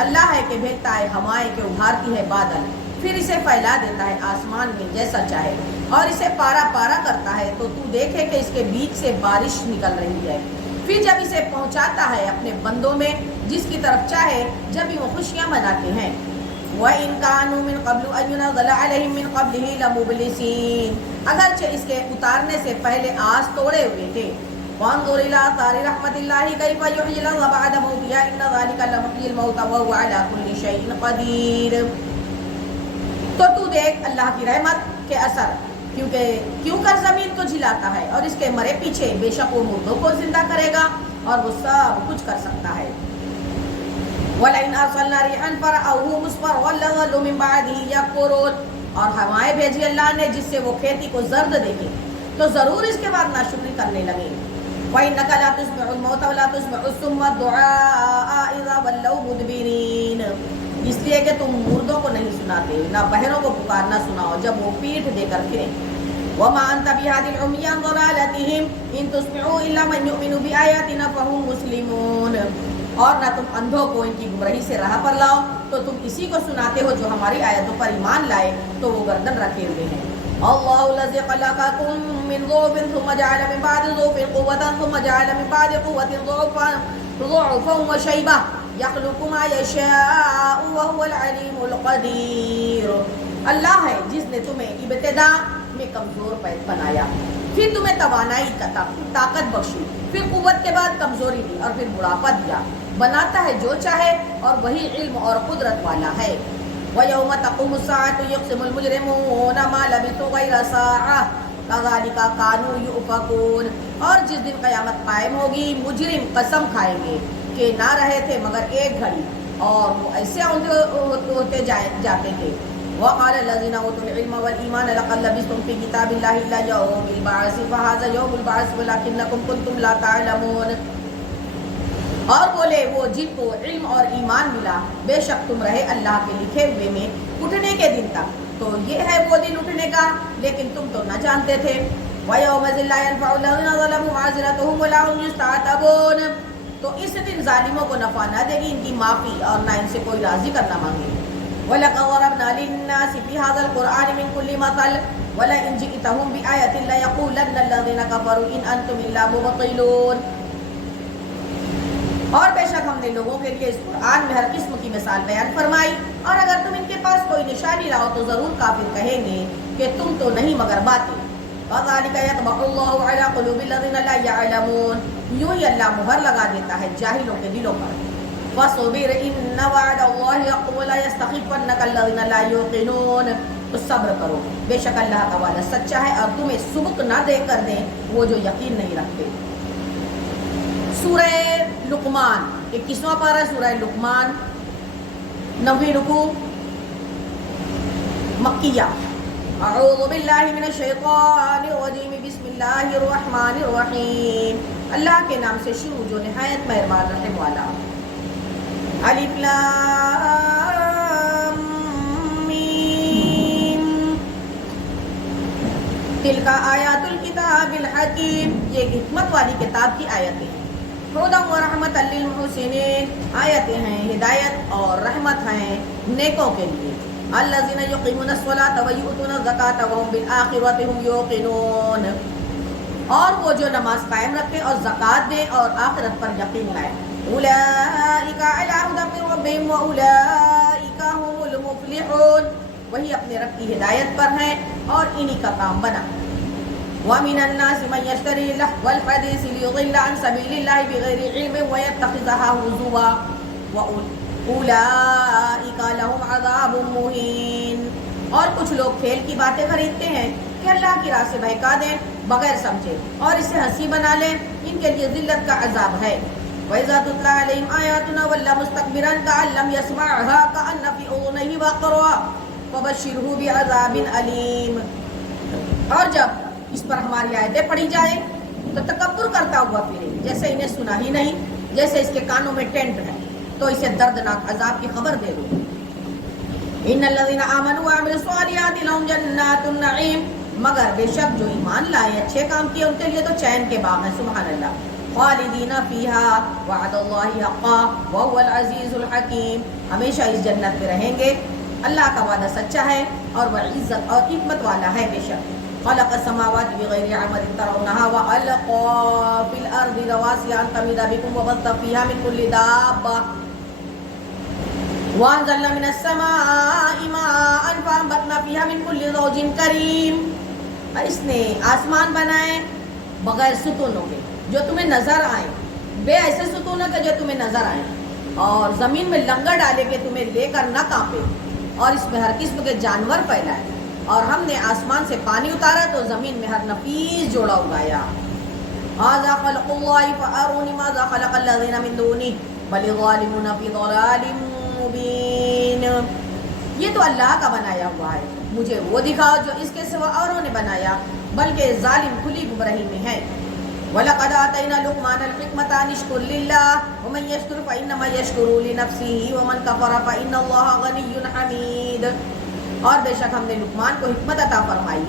اللہ ہے کہ بھیجتا ہے ہوائیں کہ ابھارتی ہے بادل، پھر اسے پھیلا دیتا ہے آسمان میں جیسا چاہے، اور اسے پارا پارا کرتا ہے تو تو دیکھے کہ اس کے بیچ سے بارش نکل رہی ہے. پھر جب اسے پہنچاتا ہے اپنے بندوں میں جس کی طرف چاہے، جب بھی وہ خوشیاں مناتے ہیں. وَإِن كَانُوا مِن قَبْلُ أَن يُنَزَّلَ عَلَيْهِم مِّن قَبْلِهِ لَمُبْلِسِينَ، اگرچہ اس کے اتارنے سے پہلے آس توڑے ہوئے تھے. وَانظُرْ إِلَىٰ آثَارِ رَحْمَتِ اللَّهِ كَيْفَ يُحْيِي الْأَرْضَ بَعْدَ مَوْتِهَا إِنَّ ذَٰلِكَ لَمُحْيِي الْمَوْتَىٰ وَهُوَ عَلَىٰ كُلِّ شَيْءٍ قَدِيرٌ. تو تو دیکھ اللہ کی رحمت کے اثر، کیوں کر زمین کو جھلاتا ہے اور اس کے مرے پیچھے بے شک وہ مردوں کو زندہ کرے گا اور وہ سب کچھ کر سکتا ہے. وَلَئِنْ أَرْسَلْنَا رِيحًا فَرَأَوْهُ مُصْفَرًّا لَظَلُّوا مِن بَعْدِهِ يَكْفُرُونَ، اور ہوائیں بھیجی اللہ نے جس سے وہ کھیتی کو زرد دیکھے تو ضرور اس کے بعد ناشکری کرنے لگے. وَإِنَّكَ لَا تُسْمِعُ الْمَوْتَىٰ وَلَا تُسْمِعُ الصُّمَّ الدُّعَاءَ إِذَا وَلَّوْا مُدْبِرِينَ، اس لیے کہ تم مردوں کو نہیں سناتے، نہ بہروں کو پکارنا سناؤ جب وہ پیٹھ دے کر پھریں. وَمَا أَنْتَ بِهَادِي الْعُمْيِ عَنْ ضَلَالَتِهِمْ إِن تُسْمِعُ إِلَّا مَن يُؤْمِنُ بِآيَاتِنَا فَهُمْ مُسْلِمُونَ، اور نہ تم اندھوں کو ان کی گمراہی سے راہ پر لاؤ تو تم اسی کو سناتے ہو جو ہماری آیتوں پر ایمان لائے تو وہ گردن رکھے ہوئے ہیں. اللہ الذی خلقکم من ضعف ثم جعل من بعد ضعف قوة ثم جعل من بعد قوة ضعفا وشیبہ یخلق ما یشاء وهو العلیم القدیر. اللہ ہے جس نے تمہیں ابتدا میں کمزور بنایا، پھر تمہیں توانائی کا طاقت بخشی، پھر قوت کے بعد کمزوری دی اور پھر بڑھاپا دیا. بناتا ہے جو چاہے اور وہی علم اور قدرت والا ہے. وَيَوْمَ تَقُومُ السَّاعَةُ يُقْسِمُ الْمُجْرِمُونَ مَا لَبِثُوا غَيْرَ سَاعَةٍ كَذَٰلِكَ كَانُوا يُؤْفَكُونَ، اور جس دن قیامت قائم ہوگی مجرم قسم کھائیں گے کہ نہ رہے تھے مگر ایک گھڑی، اور وہ ایسے ہوتے جاتے تھے. وقال الذين اوتوا العلم والايمان لقد لبثتم في كتاب الله الا يوم البعث فهذا يوم البعث ولكنكم كنتم لا تعلمون. اور بولے وہ جن کو علم اور ایمان ملا، بے شک تم رہے اللہ کے لکھے ہوئے میں اٹھنے کے دن تک، تو یہ ہے وہ دن اٹھنے کا لیکن تم تو نہ جانتے تھے. وَيَوْمَئِذٍ لَّا يَنفَعُ الَّذِينَ ظَلَمُوا مَعْذِرَتُهُمْ وَلَا هُمْ يُسْتَعْتَبُونَ، تو اس دن ظالموں کو نفع نہ دے گی ان کی معافی اور نہ ان سے کوئی راضی کرنا مانگے. وَلَقَدْ ضَرَبْنَا لِلنَّاسِ فِي هَٰذَا الْقُرْآنِ مِن كُلِّ مَثَلٍ وَلَئِن جِئْتَهُم بِآيَةٍ لَّيَقُولَنَّ الَّذِينَ كَفَرُوا إِنْ أَنتُمْ إِلَّا مُبْطِلُونَ. اور بے شک ہم نے لوگوں کے لیے اس قرآن میں ہر قسم کی مثال بیان فرمائی، اور اگر تم ان کے پاس کوئی نشانی لاؤ تو ضرور کافر کہیں گے کہ تم تو نہیں مگر باتیں. وَذَٰلِكَ يَطْبَعُ اللَّهُ عَلَىٰ قُلُوبِ الَّذِينَ لَا يَعْلَمُونَ، یوں ہی اللہ مہر لگا دیتا ہے جاہلوں کے دلوں پر. فَاصْبِرْ إِنَّ وَعْدَ اللَّهِ حَقٌّ وَلَا يَسْتَخِفَّنَّكَ الَّذِينَ لَا يُوقِنُونَ، تو صبر کرو، بے شک اللہ کا وعدہ سچا ہے اور تمہیں سبق نہ دے کر دیں وہ جو یقین نہیں رکھتے. سورہ لقمان 21واں پارہ سورہ لقمان، 9ویں رکوع، مکیہ. اعوذ باللہ من الشیطان الرجیم، بسم اللہ الرحمن الرحیم، اللہ کے نام سے شروع جو نہایت مہربان رحم والا. الف لام میم، تلک آیات الکتاب الحکیم، یہ حکمت والی کتاب کی آیتیں ہیں. ہدی و رحمت للمحسنین، آیتیں ہیں ہدایت اور رحمت ہیں نیکوں کے لیے. الذین یقیمون الصلاۃ ویؤتون الزکاۃ وہم بالآخرۃ ہم یوقنون، اور وہ جو نماز قائم رکھیں اور زکوٰۃ دیں اور آخرت پر یقین لائیں. اولئک علی ھدی من ربہم واولئک ھم المفلحون، وہی اپنے رب کی ہدایت پر ہیں اور انہی کا کام بنا. وَمِنَ النَّاسِ مَن يَشْتَرِي لَهْوَ الْحَدِيثِ لِيُضِلَّ عَن سَبِيلِ اللَّهِ بِغَيْرِ عِلْمٍ وَيَتَّخِذَهَا هُزُوًا وَأُولَئِكَ لَهُمْ عَذَابٌ مُّهِينٌ. اور کچھ لوگ کھیل کی باتیں خریدتے ہیں کہ اللہ کی راہ سے بہکا دیں بغیر سمجھے اور اسے ہنسی بنا لیں، ان کے لیے ذلت کا عذاب ہے. وَإِذَا تُتْلَىٰ عَلَيْهِمْ آيَاتُنَا وَلَّوْا مُسْتَكْبِرًا كَأَن لَّمْ يَسْمَعْهَا كَأَنَّ فِي أُذُنَيْهِ وَقْرًا فَبَشِّرْهُ بِعَذَابٍ أَلِيمٍ. اور جب اس پر ہماری آیتیں پڑھی جائے تو تکبر کرتا ہوا پھرے جیسے انہیں سنا ہی نہیں، جیسے اس کے کانوں میں ٹینٹ ہے، تو اسے دردناک عذاب کی خبر دے دو۔ ان الذين امنوا وعملوا الصالحات لهم جنات النعیم، مگر بے شک جو ایمان لائے اچھے کام کیے ان کے لیے تو چین کے باغ ہیں، سبحان اللہ۔ خالدین فیہا وعد اللہ حقا وهو العزیز الحکیم، ہمیشہ اس جنت میں رہیں گے، اللہ کا وعدہ سچا ہے اور وہ عزت اور حکمت والا ہے بے شک۔ خلق السماوات بغیر عمد ترونها وألقى في الأرض رواسي أن تميد بكم وبث فيها من كل دابة وأنزلنا من السماء ماء فأنبتنا فيها من كل زوج كريم، اس نے آسمان بنائے بغیر ستونوں کے جو تمہیں نظر آئیں، بے ایسے ستونوں کے جو تمہیں نظر آئیں، اور زمین میں لنگر ڈالے کے تمہیں لے کر نہ کانپے، اور اس میں ہر قسم کے جانور پھیلائے، اور ہم نے آسمان سے پانی اتارا تو زمین میں ہر نفیس جوڑا اگایا۔ هذا خلق الله فأروني ماذا خلق الذين من دونه بل الظالمون في ضلال مبين، یہ تو اللہ کا بنایا ہوا ہے، مجھے وہ دکھاؤ جو اس کے سوا اوروں نے بنایا، بلکہ ظالم کھلی گمراہی میں ہے۔ وَلَقَدْ آتَيْنَا لُقْمَانَ الْحِكْمَةَ أَنِ اشْكُرْ لِلَّهِ وَمَنْ يَشْكُرْ فَإِنَّمَا يَشْكُرُ لِنَفْسِهِ وَمَنْ كَفَرَ فَإِنَّ اللَّهَ غَنِيٌّ حَمِيدٌ، اور بے شک ہم نے لقمان کو حکمت عطا فرمائی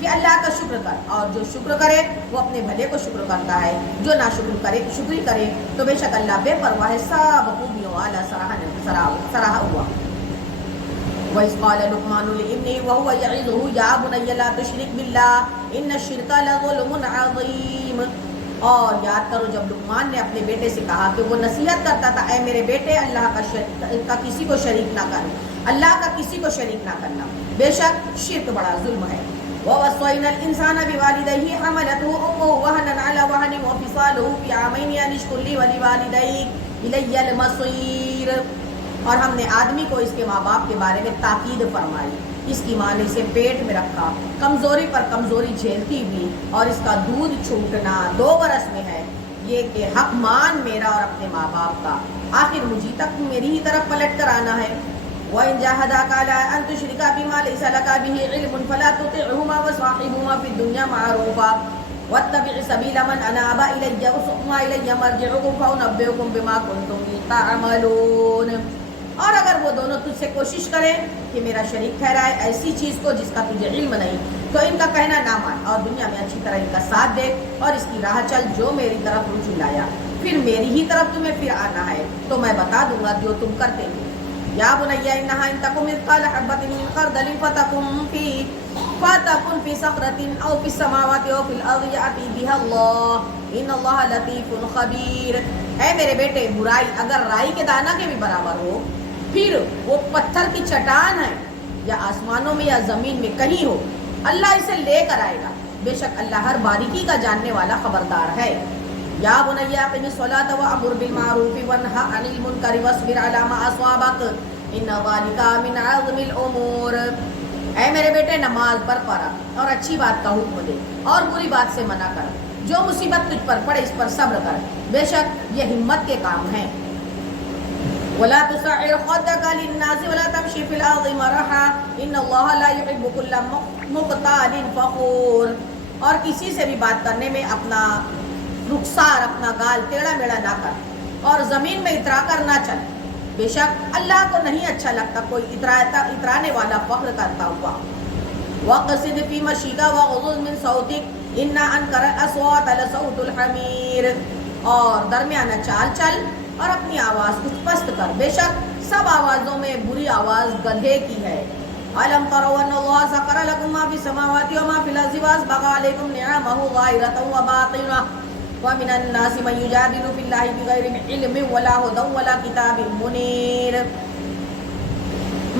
کہ اللہ کا شکر کر، اور جو شکر کرے وہ اپنے بھلے کو شکر کرتا ہے، جو ناشکر کرے شکری کرے تو بے شک اللہ بے پرواہ ہے، سب خوبیوں والا سراہا ہوا۔ وَإِذْ قَالَ لُقْمَانُ لِابْنِهِ وَهُوَ يَعِظُهُ يَا بُنَيَّ لَا تُشْرِكْ بِاللَّهِ إِنَّ الشِّرْكَ لَظُلْمٌ عَظِيمٌ، اور یاد کرو جب لقمان نے اپنے بیٹے سے کہا کہ وہ نصیحت کرتا تھا، اے میرے بیٹے اللہ کا کسی کو شریک نہ کر، اللہ کا کسی کو شریک نہ کرنا، بے شک شرک بڑا ظلم ہے۔ وَوَصَّيْنَا الْإِنسَانَ بِوَالِدَيْهِ حَمَلَتْهُ أُمُّهُ وَهْنًا عَلَى وَهْنٍ وَفِصَالُهُ فِي عَامَيْنِ أَنِ اشْكُرْ لِي وَلِوَالِدَيْكَ إِلَيَّ الْمَصِيرُ، اور ہم نے آدمی کو اس کے ماں باپ کے بارے میں تاکید فرمائی، اس کی ماں نے اسے پیٹ میں رکھا، کمزوری پر کمزوری جھیلتی ہوئی، اور اس کا دودھ چھوٹنا 2 برس میں ہے، یہ کہ حق مان میرا اور اپنے ماں باپ کا، آخر مجھے تک میری ہی طرف پلٹ کر آنا ہے۔ وَإِنْ جَاهَدَاكَ عَلَىٰ أَن تُشْرِكَ بِمَا لَيْسَ لَكَ بِهِ عِلْمٌ فَلَا تُطِعْهُمَا وَصَاحِبْهُمَا فِي الدُّنْيَا مَعْرُوفًا وَاتَّبِعْ سَبِيلَ مَنْ أَنَابَ إِلَيَّ ثُمَّ إِلَيَّ مَرْجِعُكُمْ فَأُنَبِّئُكُم بِمَا كُنتُمْ تَعْمَلُونَ، اور اگر وہ دونوں تجھ سے کوشش کریں کہ میرا شریک ٹھہرائے ایسی چیز کو جس کا تجھے علم نہیں، تو ان کا کہنا نہ مان، اور دنیا میں اچھی طرح ان کا ساتھ دے اور اس کی راہ چل جو میری طرف رجوع لایا، پھر میری ہی طرف تمہیں پھر آنا ہے تو میں بتا دوں گا جو تم کرتے ہو۔ یا بنی انہا ان تکم مثقال حبۃ من خردل فتکن فی صخرۃ او فی السماوات او فی الارض یأتی بها اللہ ان اللہ لطیف خبیر، اے میرے بیٹے برائی اگر رائی کے دانہ کے بھی برابر ہو، پھر وہ پتھر کی چٹان ہے یا آسمانوں میں یا زمین میں کہیں ہو، اللہ اسے لے کر آئے گا، بے شک اللہ ہر باریکی کا جاننے والا خبردار ہے۔ یا بنی اقم الصلاۃ وامر بالمعروف وانہا عن المنکر واصبر علی ما اصابک ان ذلک من عزم الامور، اے میرے بیٹے نماز برپا رکھ اور اچھی بات کا حکم دے اور بری بات سے منع کر، جو مصیبت تجھ پر پڑے اس پر صبر کر، بے شک یہ ہمت کے کام ہیں۔ ولا تصعر خدك للناس ولا تمشي في الارض مرحا ان الله لا يحب كل مختال فخور، اور کسی سے بھی بات کرنے میں اپنا رخسار اپنا گال ٹیڑھا میڑا نہ کر اور زمین میں اترا کر نہ چل، بے شک اللہ کو نہیں اچھا لگتا کوئی اترانے والا فخر کرتا ہوا۔ وقصد في مشيك وغضض من صوتك ان انكر الاصوات لصوت الحمير، اور درمیانہ چال چل اور اپنی آواز کچھ پست کر، بے شک سب آوازوں میں بری آواز گدھے کی ہے۔ أَلَمْ تَرَوْا أَنَّ اللَّهَ سَخَّرَ لَكُم مَّا فِي السَّمَاوَاتِ وَمَا فِي الْأَرْضِ وَأَسْبَغَ عَلَيْكُمْ نِعَمَهُ ظَاهِرَةً وَبَاطِنَةً وَمِنَ النَّاسِ مَن يُجَادِلُ فِي اللَّهِ بِغَيْرِ عِلْمٍ وَلَا هُدًى وَلَا كِتَابٍ مُنِيرٍ،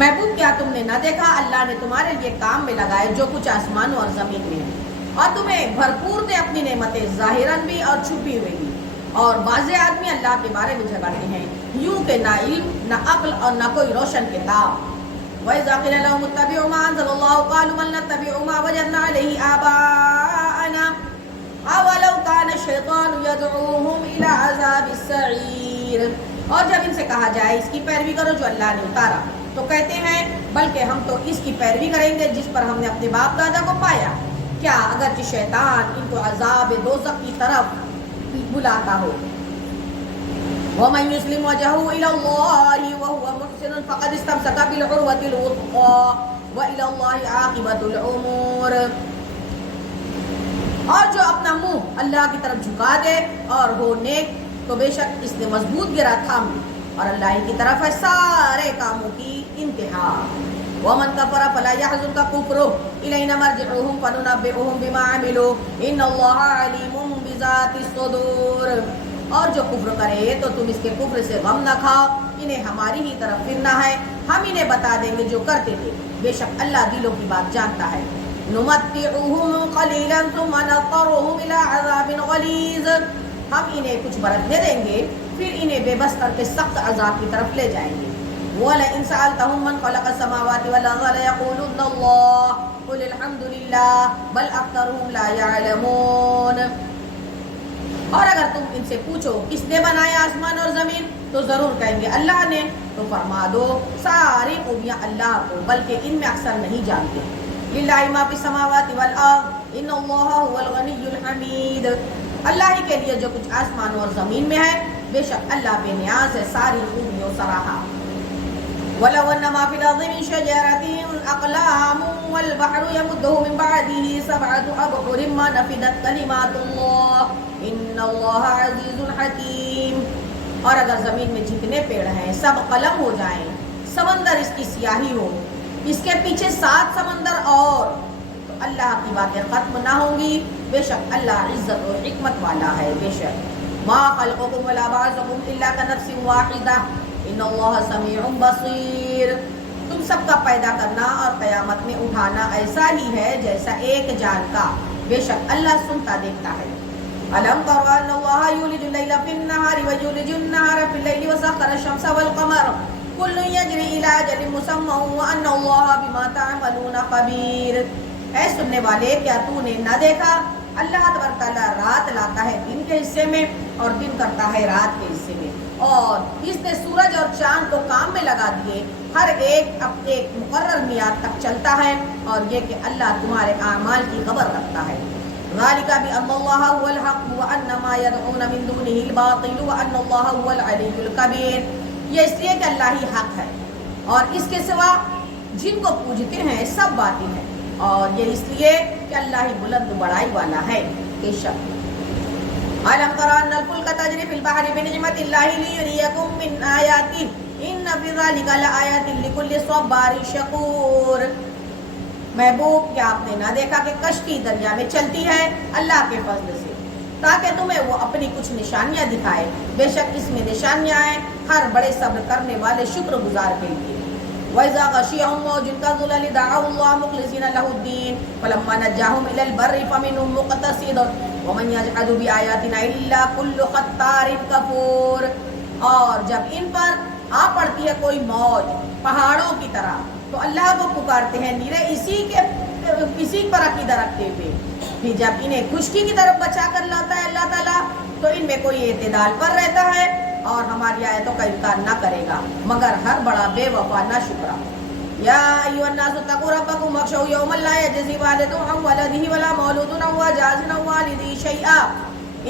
محبوب کیا تم نے نہ دیکھا اللہ نے تمہارے لیے کام میں لگائے جو کچھ آسمانوں اور زمین میں ہے، اور تمہیں بھرپور دے اپنی نعمتیں ظاہراً بھی اور چھپی ہوئی بھی، اور بعض آدمی اللہ کے بارے میں جھگڑتے ہیں یوں کہ نہ علم نہ عقل اور نہ کوئی روشن کتاب۔ وَإِذَا قِيلَ لَهُمُ اتَّبِعُوا مَا أَنزَلَ اللَّهُ قَالُوا بَلْ نَتَّبِعُ مَا وَجَدْنَا عَلَيْهِ آبَاءَنَا أَوَلَوْ كَانَ الشَّيْطَانُ يَدْعُوهُمْ إِلَىٰ عَذَابِ السَّعِيرِ، اور جب ان سے کہا جائے اس کی پیروی کرو جو اللہ نے اتارا تو کہتے ہیں بلکہ ہم تو اس کی پیروی کریں گے جس پر ہم نے اپنے باپ دادا کو پایا، کیا اگرچہ شیطان ان کو عذاب دوزخ کی طرف بلاتا ہو۔ ومن يسلم وجهه إلى الله وهو محسن فقد استمسك بالعروة الوثقى وإلى الله عاقبة الأمور. اور جو اپنا منہ اللہ کی طرف جھکا دے اور ہو نیک تو بے شک اس نے مضبوط گرا تھام لی اور اللہ ہی کی طرف ہے سارے کاموں کی انتہا. ومن كفر فلا يحزنك كفره إلينا مرجعهم فننبئهم بما عملوا إن الله عليم بذات الصدور. اور جو کفر کرے تو تم اس کے کفر سے غم نہ کھاؤ، انہیں ہماری ہی طرف پھرنا ہے، ہم انہیں بتا دیں گے جو کرتے تھے، بے شک اللہ دلوں کی بات جانتا ہے. نمتعهم قلیلا ثم نضطرهم الى عذاب غلیظ. ہم انہیں کچھ برتنے دیں گے پھر انہیں بے بس کر کے سخت عذاب کی طرف لے جائیں گے. وَلَئِن سَأَلْتَهُم مَّن خَلَقَ السَّمَاوَاتِ وَالْأَرْضَ لَيَقُولُنَّ اللَّهُ قُلِ الْحَمْدُ لِلَّهِ بَلْ أَكْثَرُهُمْ لَا يَعْلَمُونَ. اور اگر تم ان سے پوچھو کس نے بنایا آسمان اور زمین تو ضرور کہیں گے اللہ نے، تو فرما دو ساری خوبیاں اللہ کو، بلکہ ان میں اکثر نہیں جانتے. للہ ما فی السماوات والارض ان اللہ هو الغنی الحمید. اللہ ہی کے لیے جو کچھ آسمان اور زمین میں ہے، بے شک اللہ بے نیاز ہے، ساری خوبیوں سراہا. وَلَوْ أَنَّ مَا فِي الْأَرْضِ مِن شَجَرَةٍ أَقْلَامٌ وَالْبَحْرُ يَمُدُّهُ مِن بَعْدِهِ سَبْعَةُ أَبْحُرٍ مَّا نَفِدَتْ كَلِمَاتُ اللَّهِ إِنَّ اللَّهَ عَزِيزٌ حَكِيمٌ. اور اگر زمین میں جتنے پیڑ ہیں سب قلم ہو جائیں، سمندر اس کی سیاہی ہو، اس کے پیچھے 7 سمندر اور، تو اللہ کی باتیں ختم نہ ہوں گی. بے شک اللہ عزت اور حکمت والا ہے. بے شک ما خلقكم ولا بعثكم الا كنفس واحدة ان اللہ سمیع بصیر. تم سب کا پیدا کرنا اور قیامت میں اٹھانا ایسا ہی ہے جیسا ایک جان کا، بے شک اللہ سنتا دیکھتا ہے. أَلَمْ تَرَ أَنَّ اللَّهَ يُولِجُ اللَّيْلَ فِي النَّهَارِ وَيُولِجُ النَّهَارَ فِي اللَّيْلِ وَسَخَّرَ الشَّمْسَ وَالْقَمَرَ كُلٌّ يَجْرِي إِلَى أَجَلٍ مُّسَمًّى وَأَنَّ اللَّهَ بِمَا تَعْمَلُونَ خَبِيرٌ. اے سننے والے، کیا تو نے نہ دیکھا اللہ تبارک تعالیٰ رات لاتا ہے دن کے حصے میں اور دن کرتا ہے رات کے حصے میں، اور اس نے سورج اور چاند کو کام میں لگا دیے، ہر ایک اب ایک مقرر میعاد تک چلتا ہے، اور یہ کہ اللہ تمہارے اعمال کی خبر رکھتا ہے. ذَلِكَ بِأَنَّ اللَّهَ هُوَ الْحَقُّ وَأَنَّ مَا يَدْعُونَ مِن دُونِهِ الْبَاطِلُ وَأَنَّ اللَّهَ هُوَ الْعَلِيُّ الْكَبِيرُ. یہ اس لیے کہ اللہ ہی حق ہے اور اس کے سوا جن کو پوجتے ہیں سب باطل ہیں، اور یہ اس لیے کہ اللہ ہی بلند بڑائی والا ہے. بے شک أَلَمْ تَرَ أَنَّ الْفُلْكَ تَجْرِي فِي الْبَحْرِ بِنِعْمَتِ اللَّهِ لِيُرِيَكُم مِّنْ آيَاتِهِ إِنَّ فِي ذَلِكَ لَآيَاتٍ لِكُلِّ صَبَّارٍ شَكُورٍ. محبوب، کیا آپ نے نہ دیکھا کہ کشتی دریا میں چلتی ہے اللہ کے فضل سے، تاکہ تمہیں وہ اپنی کچھ نشانیاں دکھائے. بے شک اس میں نشانیاں ہیں ہر بڑے صبر کرنے والے شکر گزار کے لیے. وَإِذَا غَشِيَهُم مَّوْجٌ كَالظُّلَلِ دَعَوُا اللَّهَ مُخْلِصِينَ لَهُ الدِّينَ فَلَمَّا نَجَّاهُمْ إِلَى الْبَرِّ فَمِنْهُم مُّقْتَصِدٌ وَمَن يَجْحَدُ بِآيَاتِنَا إِلَّا كُلُّ خَتَّارٍ كَفُورٍ. اور جب ان پر آ پڑتی ہے کوئی موج پہاڑوں کی طرح تو اللہ کو پکارتے ہیں نیرے اسی پر عقیدہ رکھتے ہوئے. پھر جب انہیں خشکی کی طرف بچا کر لاتا ہے اللہ تعالیٰ تو ان میں کوئی اعتدال پر رہتا ہے اور ہماری آیتوں کا انکار نہ کرے گا مگر ہر بڑا بے وفا نہ شکرا. یا ایھا الناس اتقوا ربکم واخشوا یوما لا یجزی والد عن ولده ولا مولود هو جاز عن والده شیئا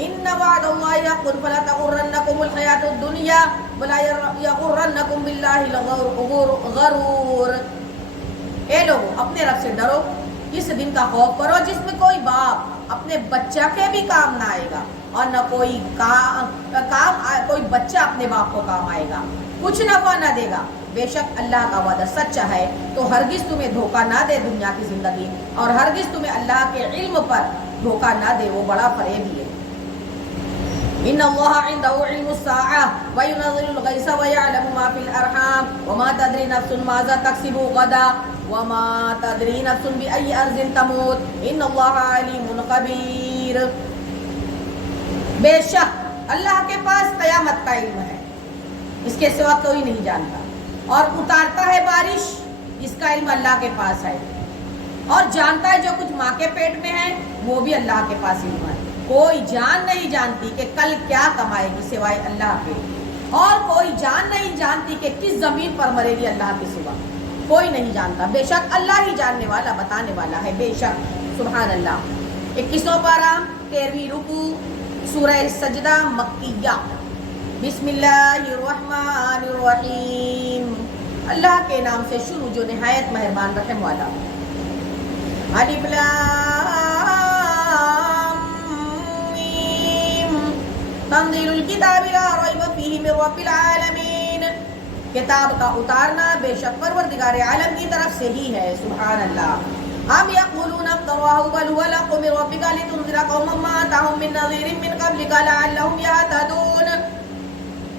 ان وعد اللہ حق فلا تغرنکم الحیاة الدنیا ولا یغرنکم باللہ الغرور. اے لوگو، اپنے رب سے ڈرو، اس دن کا خوف کرو جس میں کوئی باپ اپنے بچہ کے بھی کام نہ آئے گا اور نہ کوئی کوئی بچہ اپنے باپ کو کام آئے گا، کچھ نفع نہ دے گا. بے شک اللہ کا وعدہ سچا ہے، تو ہرگز تمہیں دھوکہ نہ دے دنیا کی زندگی، اور ہرگز تمہیں اللہ کے علم پر دھوکہ نہ دے، وہ بڑا فریبی ہے. ان اللہ عنده علم الساعة وينزل الغيث ويعلم ما في الارحام وما تدري نفس ماذا تكسب غدا وما تدري نفس بأي أرض تموت ان اللہ علیم خبیر. بے شک اللہ کے پاس قیامت کا علم ہے، اس کے سوا کوئی نہیں جانتا، اور اتارتا ہے بارش، اس کا علم اللہ کے پاس ہے، اور جانتا ہے جو کچھ ماں کے پیٹ میں ہے وہ بھی اللہ کے پاس علم ہے. کوئی جان نہیں جانتی کہ کل کیا کمائے گی سوائے اللہ کے، اور کوئی جان نہیں جانتی کہ کس زمین پر مرے گی اللہ کے سوا، کوئی نہیں جانتا. بے شک اللہ ہی جاننے والا بتانے والا ہے. بے شک سبحان اللہ. 21واں پارہ 13ویں رکوع سورہ سجدہ مکیہ. بسم اللہ الرحمن الرحیم، اللہ کے نام سے شروع جو نہایت مہربان رحم والا۔ الف لام میم، تنزیل الکتاب لا ریب فیہ من رب العالمین، کتاب کا اتارنا بے شک پروردگار عالم کی طرف سے ہی ہے۔ سبحان اللہ۔ ام یقولون افتراہ بل هو الحق من ربک لتنذر قوما ما اتاہم من نذیر من قبلک لعلہم یہتدون،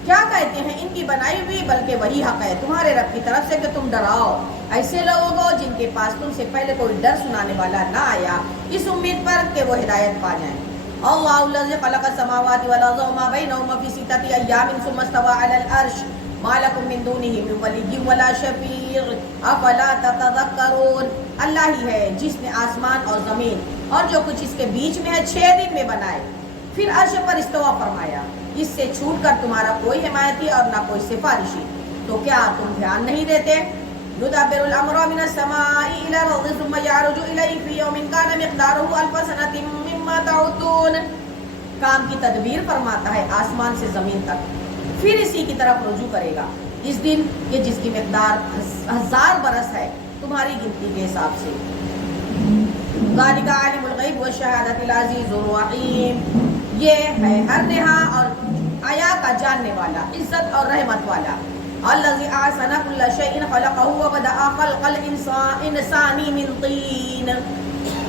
کیا کہتے ہیں ان کی بنائی ہوئی، بلکہ وہی حق ہے تمہارے رب کی طرف سے کہ تم ڈراؤ ایسے لوگوں کو جن کے پاس تم سے پہلے کوئی ڈر سنانے والا نہ آیا، اس امید پر کہ وہ ہدایت پا جائیں۔ اللہ الذی خلق السماوات والارض وما بینہما فی ستۃ ایام ثم استوى علی العرش ما لکم من دونہ من ولی ولا شفیع افلا تتذکرون، اللہ ہی ہے جس نے آسمان اور زمین اور جو کچھ اس کے بیچ میں ہے 6 دن میں بنائے، پھر عرش پر استوا فرمایا، اس سے چھوٹ کر تمہارا کوئی حمایتی اور نہ کوئی سفارشی، تو کیا تم دھیان نہیں دیتے؟ يدبر الامر من السماء الى الارض ثم يعرج اليه في يوم كان مقداره 1000 سنة مما تعدون، کام کی تدبیر فرماتا ہے آسمان سے زمین تک، پھر اسی کی طرف رجوع کرے گا اس دن کہ جس کی مقدار 1000 برس ہے تمہاری گنتی کے حساب سے۔ ذالک عالم الغیب والشہادۃ العزیز الرحیم، یہ ہے ہر نہا اور آیا کا جاننے والا، عزت اور رحمت والا۔ الذی احسن کل شیء خلقہ وبدأ خلق الانسان من طین،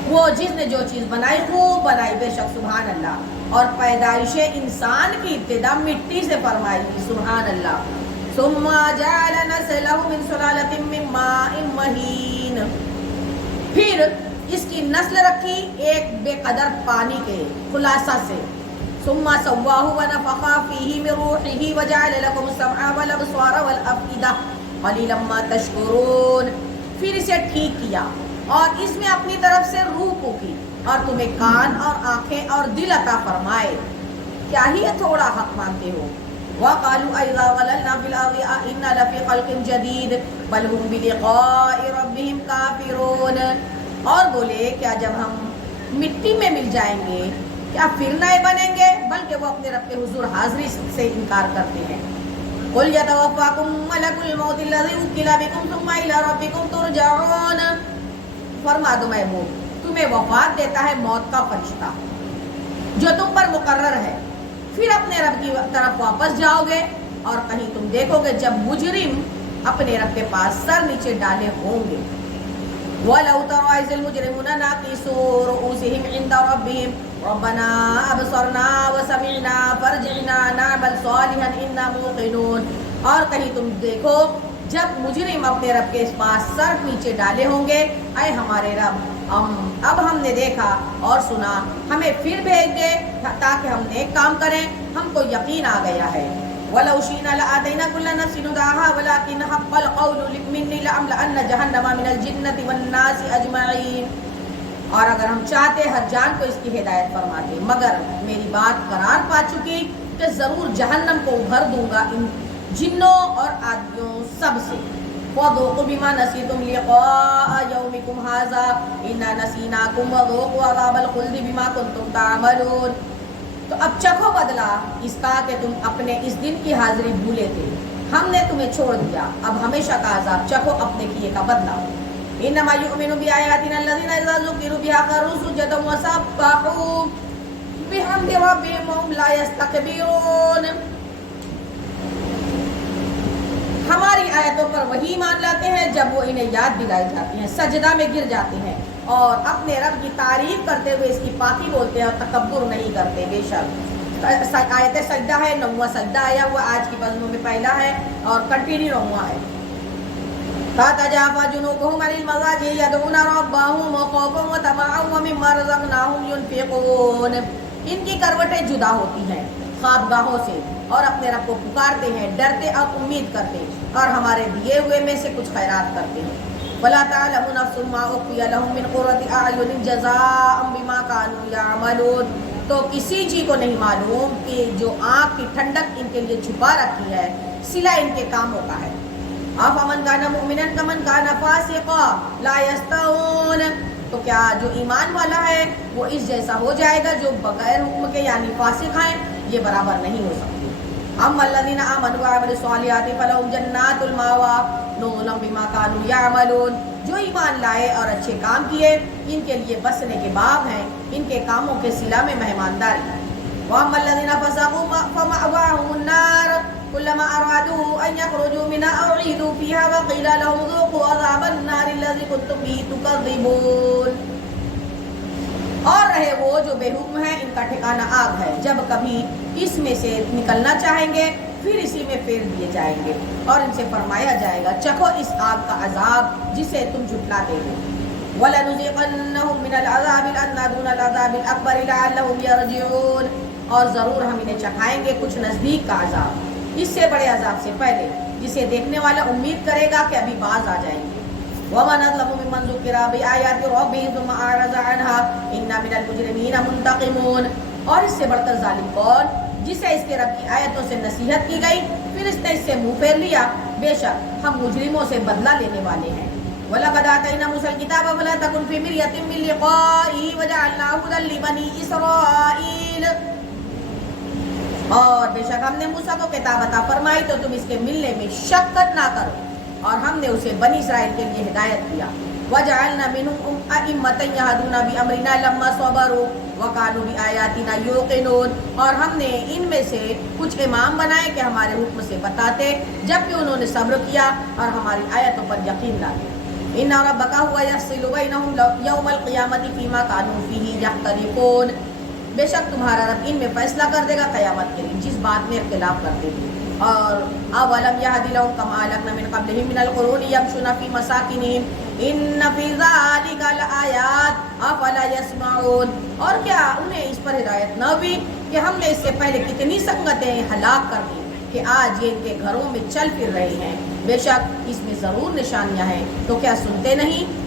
وہ جس نے جو چیز بنائی خوب بنائی، بے شک سبحان اللہ، اور پیدائش انسان کی ابتدا مٹی سے فرمائی، سبحان اللہ۔ ثم جعل نسلہ من سلالۃ من ماء مہین، پھر اس کی نسل رکھی ایک بے قدر پانی کے خلاصہ سے۔ ثم سواہ ونفخ فیہ من روحہ وجعل لکم السمع والابصار والافئدہ قلیلا ما تشکرون، پھر اسے ٹھیک کیا اور اس میں اپنی طرف سے روح پھونکی اور تمہیں کان اور آنکھیں اور دل عطا فرمائے، کیا ہی یہ تھوڑا حق مانتے ہو؟ وَقَالُوا أَإِذَا ضَلَلْنَا فِي الْأَرْضِ أَإِنَّا لَفِي خَلْقٍ جَدِيدٍ بَلْ هُمْ بِلِقَاءِ رَبِّهِمْ كَافِرُونَ، اور بولے کیا جب ہم مٹی میں مل جائیں گے کیا پھر نئے بنیں گے، بلکہ وہ اپنے رب کے حضور حاضری سے انکار کرتے ہیں۔ قُلْ يَتَوَفَّاكُمْ مَلَكُ الْمَوْتِ الَّذِي وُكِّلَ بِكُمْ ثُمَّ إِلَىٰ رَبِّكُمْ تُرْجَعُونَ، فرما دو محبوب تمہیں وفات دیتا ہے موت کا فرشتہ جو تم پر مقرر ہے، پھر اپنے رب کی طرف واپس جاؤ گے، اور کہیں تم دیکھو گے جب مجرم اپنے رب کے پاس سر نیچے ڈالے ہوں گے۔ وَلَوْ تَرَىٰ إِذِ الْمُجْرِمُونَ نَاكِسُو رُءُوسِهِمْ عِندَ رَبِّهِمْ رَبَّنَا أَبْصَرْنَا وَسَمِعْنَا فَارْجِعْنَا نَعْمَلْ صَالِحًا إِنَّا مُوقِنُونَ، اور کہیں تم دیکھو جب مجرم اپنے رب کے پاس سر نیچے ڈالے ہوں گے، اے ہمارے رب اب ہم نے دیکھا اور سنا، ہمیں پھر بھیج دے تاکہ ہم نیک کام کریں، ہم کو یقین آ گیا ہے۔ وَلَوْ شِئْنَا لَآتَيْنَا كُلَّ نَفْسٍ هُدَاهَا وَلَٰكِنْ حَقَّ الْقَوْلُ مِنِّي لَأَمْلَأَنَّ جَهَنَّمَ مِنَ الْجِنَّةِ وَالنَّاسِ أَجْمَعِينَ، اور اگر ہم چاہتے ہر جان کو اس کی ہدایت فرماتے، مگر میری بات قرار پا چکی کہ ضرور جہنم کو بھر دوں گا ان جنوں اور آدمیوں سب سے۔ وَذُوقُوا بِمَا نَسِيتُمْ لِقَاءَ يَوْمِكُمْ هَٰذَا إِنَّا نَسِينَاكُمْ وَذُوقُوا عَذَابَ الْخُلْدِ بِمَا كُنتُمْ تَعْمَلُونَ، تو اب چکھو بدلا اس کا کہ تم اپنے اس دن کی حاضری بھولے تھے، ہم نے تمہیں چھوڑ دیا، اب ہمیشہ کا عذاب چکھو اپنے کیے کا بدلہ۔ انما یؤمن بآیاتنا الذین اذا ذکروا بها خروا سجدا وسبحوا بحمد ربهم وهم لا یستکبرون، ہماری آیتوں پر وہی مان لاتے ہیں جب وہ انہیں یاد دلائی جاتی ہیں، سجدہ میں گر جاتے ہیں اور اپنے رب کی تعریف کرتے ہوئے اس کی پاکی بولتے ہیں اور تکبر نہیں کرتے۔ بے شک آیت سجدہ ہے، 9واں سجدہ آیا ہوا آج کی بزموں میں پہلا ہے اور کنٹینیو 9واں ہے۔ تَتَجَافَىٰ جُنُوبُهُمْ عَنِ الْمَضَاجِعِ يَدْعُونَ رَبَّهُمْ خَوْفًا وَطَمَعًا وَمِمَّا رَزَقْنَاهُمْ يُنْفِقُونَ، ان کی کروٹیں جدا ہوتی ہیں خوابگاہوں سے اور اپنے رب کو پکارتے ہیں، ڈرتے اور امید کرتے، اور ہمارے دیے ہوئے میں سے کچھ خیرات کرتے ہیں۔ وَلَا تَعْلَمُ نَفْسٌ مَّا أُخْفِيَ لَهُم مِّن قُرَّةِ أَعْيُنٍ جَزَاءً بِمَا كَانُوا يَعْمَلُونَ، تو کسی چیز کو نہیں معلوم کہ جو آنکھ کی ٹھنڈک ان کے لیے چھپا رکھی ہے صلہ ان کے کاموں کا ہے۔ أَفَمَنْ كَانَ مُؤْمِنًا كَمَنْ كَانَ فَاسِقًا لَا يَسْتَوُونَ، تو کیا جو ایمان والا ہے وہ اس جیسا ہو جائے گا جو بغیر حکم کے یعنی فاسق ہیں، یہ برابر نہیں ہو سکتے۔ اما الذین آمنوا وعملوا الصالحات فلہم جنات المأوى نزلا بما كانوا يعملون. جو ایمان لائے اور اچھے کام کیے ان کے لیے بسنے کے باغ ہیں، ان کے کاموں کے صلہ میں مہمانداری. واما الذین فسقوا فمأواهم النار كلما ارادوا ان يخرجوا منها اعيدوا فيها وقيل لهم ذوقوا عذاب النار الذي كنتم به تكذبون. اور رہے وہ جو بے حکم ہیں، ان کا ٹھکانہ آگ ہے، جب کبھی اس میں سے نکلنا چاہیں گے پھر اسی میں پھیر دیے جائیں گے اور ان سے فرمایا جائے گا چکھو اس آگ کا عذاب جسے تم جھٹلاتے ہو. وَلَنُذِيقَنَّهُم مِّنَ الْعَذَابِ الْأَدْنَىٰ دُونَ الْعَذَابِ الْأَكْبَرِ لَعَلَّهُمْ يَرْجِعُونَ. اور ضرور ہم انہیں چکھائیں گے کچھ نزدیک کا عذاب، اس سے بڑے عذاب سے پہلے، جسے دیکھنے والا امید کرے گا کہ ابھی باز آ جائیں گے. وَمَنْ أَظْلَمُ مِمَّنْ ذُكِّرَ بِآيَاتِ رَبِّهِ ثُمَّ أَعْرَضَ عَنْهَا إِنَّا مِنَ الْمُجْرِمِينَ مُنْتَقِمُونَ. اور اس سے بڑھ کر ظالم کون، جسے اس کے رب کی آیتوں سے نصیحت کی گئی پھر اس نے اس سے منہ پھیر لیا. بے شک ہم مجرموں سے بدلہ لینے والے ہیں. وَلَقَدْ آتَيْنَا مُوسَى الْكِتَابَ فَلَا تَكُنْ فِي مِرْيَةٍ مِّن لِّقَائِهِ وَجَعَلْنَاهُ هُدًى لِّبَنِي إِسْرَائِيلَ. اور بے شک ہم نے موسیٰ کو کتاب عطا فرمائی تو تم اس کے ملنے میں شک نہ کرو، اور ہم نے اسے بنی اسرائیل کے لیے ہدایت کیا. وَجَعَلْنَا مِنْهُمْ أَئِمَّةً يَهْدُونَ بِأَمْرِنَا لَمَّا صَبَرُوا وَكَانُوا بِآيَاتِنَا يُوقِنُونَ. اور ہم نے ان میں سے کچھ امام بنائے کہ ہمارے حکم سے بتاتے جبکہ انہوں نے صبر کیا اور ہماری آیتوں پر یقین لاتے. إِنَّ رَبَّكَ هُوَ يَفْصِلُ بَيْنَهُمْ يَوْمَ الْقِيَامَةِ فِيمَا كَانُوا فِيهِ يَخْتَلِفُونَ. بے شک تمہارا رب ان میں فیصلہ کر دے گا قیامت کے دن جس بات میں اختلاف کرتے تھے. اور اولم یہد لہم کما اہلکنا من قبلہم من القرون یمشون فی مساکنہم ان فی ذلک لآیات افلا یسمعون. اور کیا انہیں اس پر ہدایت نہ ہوئی کہ ہم نے اس سے پہلے کتنی سنگتیں ہلاک کر دی کہ آج یہ ان کے گھروں میں چل پھر رہے ہیں. بے شک اس میں ضرور نشانیاں ہیں، تو کیا سنتے نہیں؟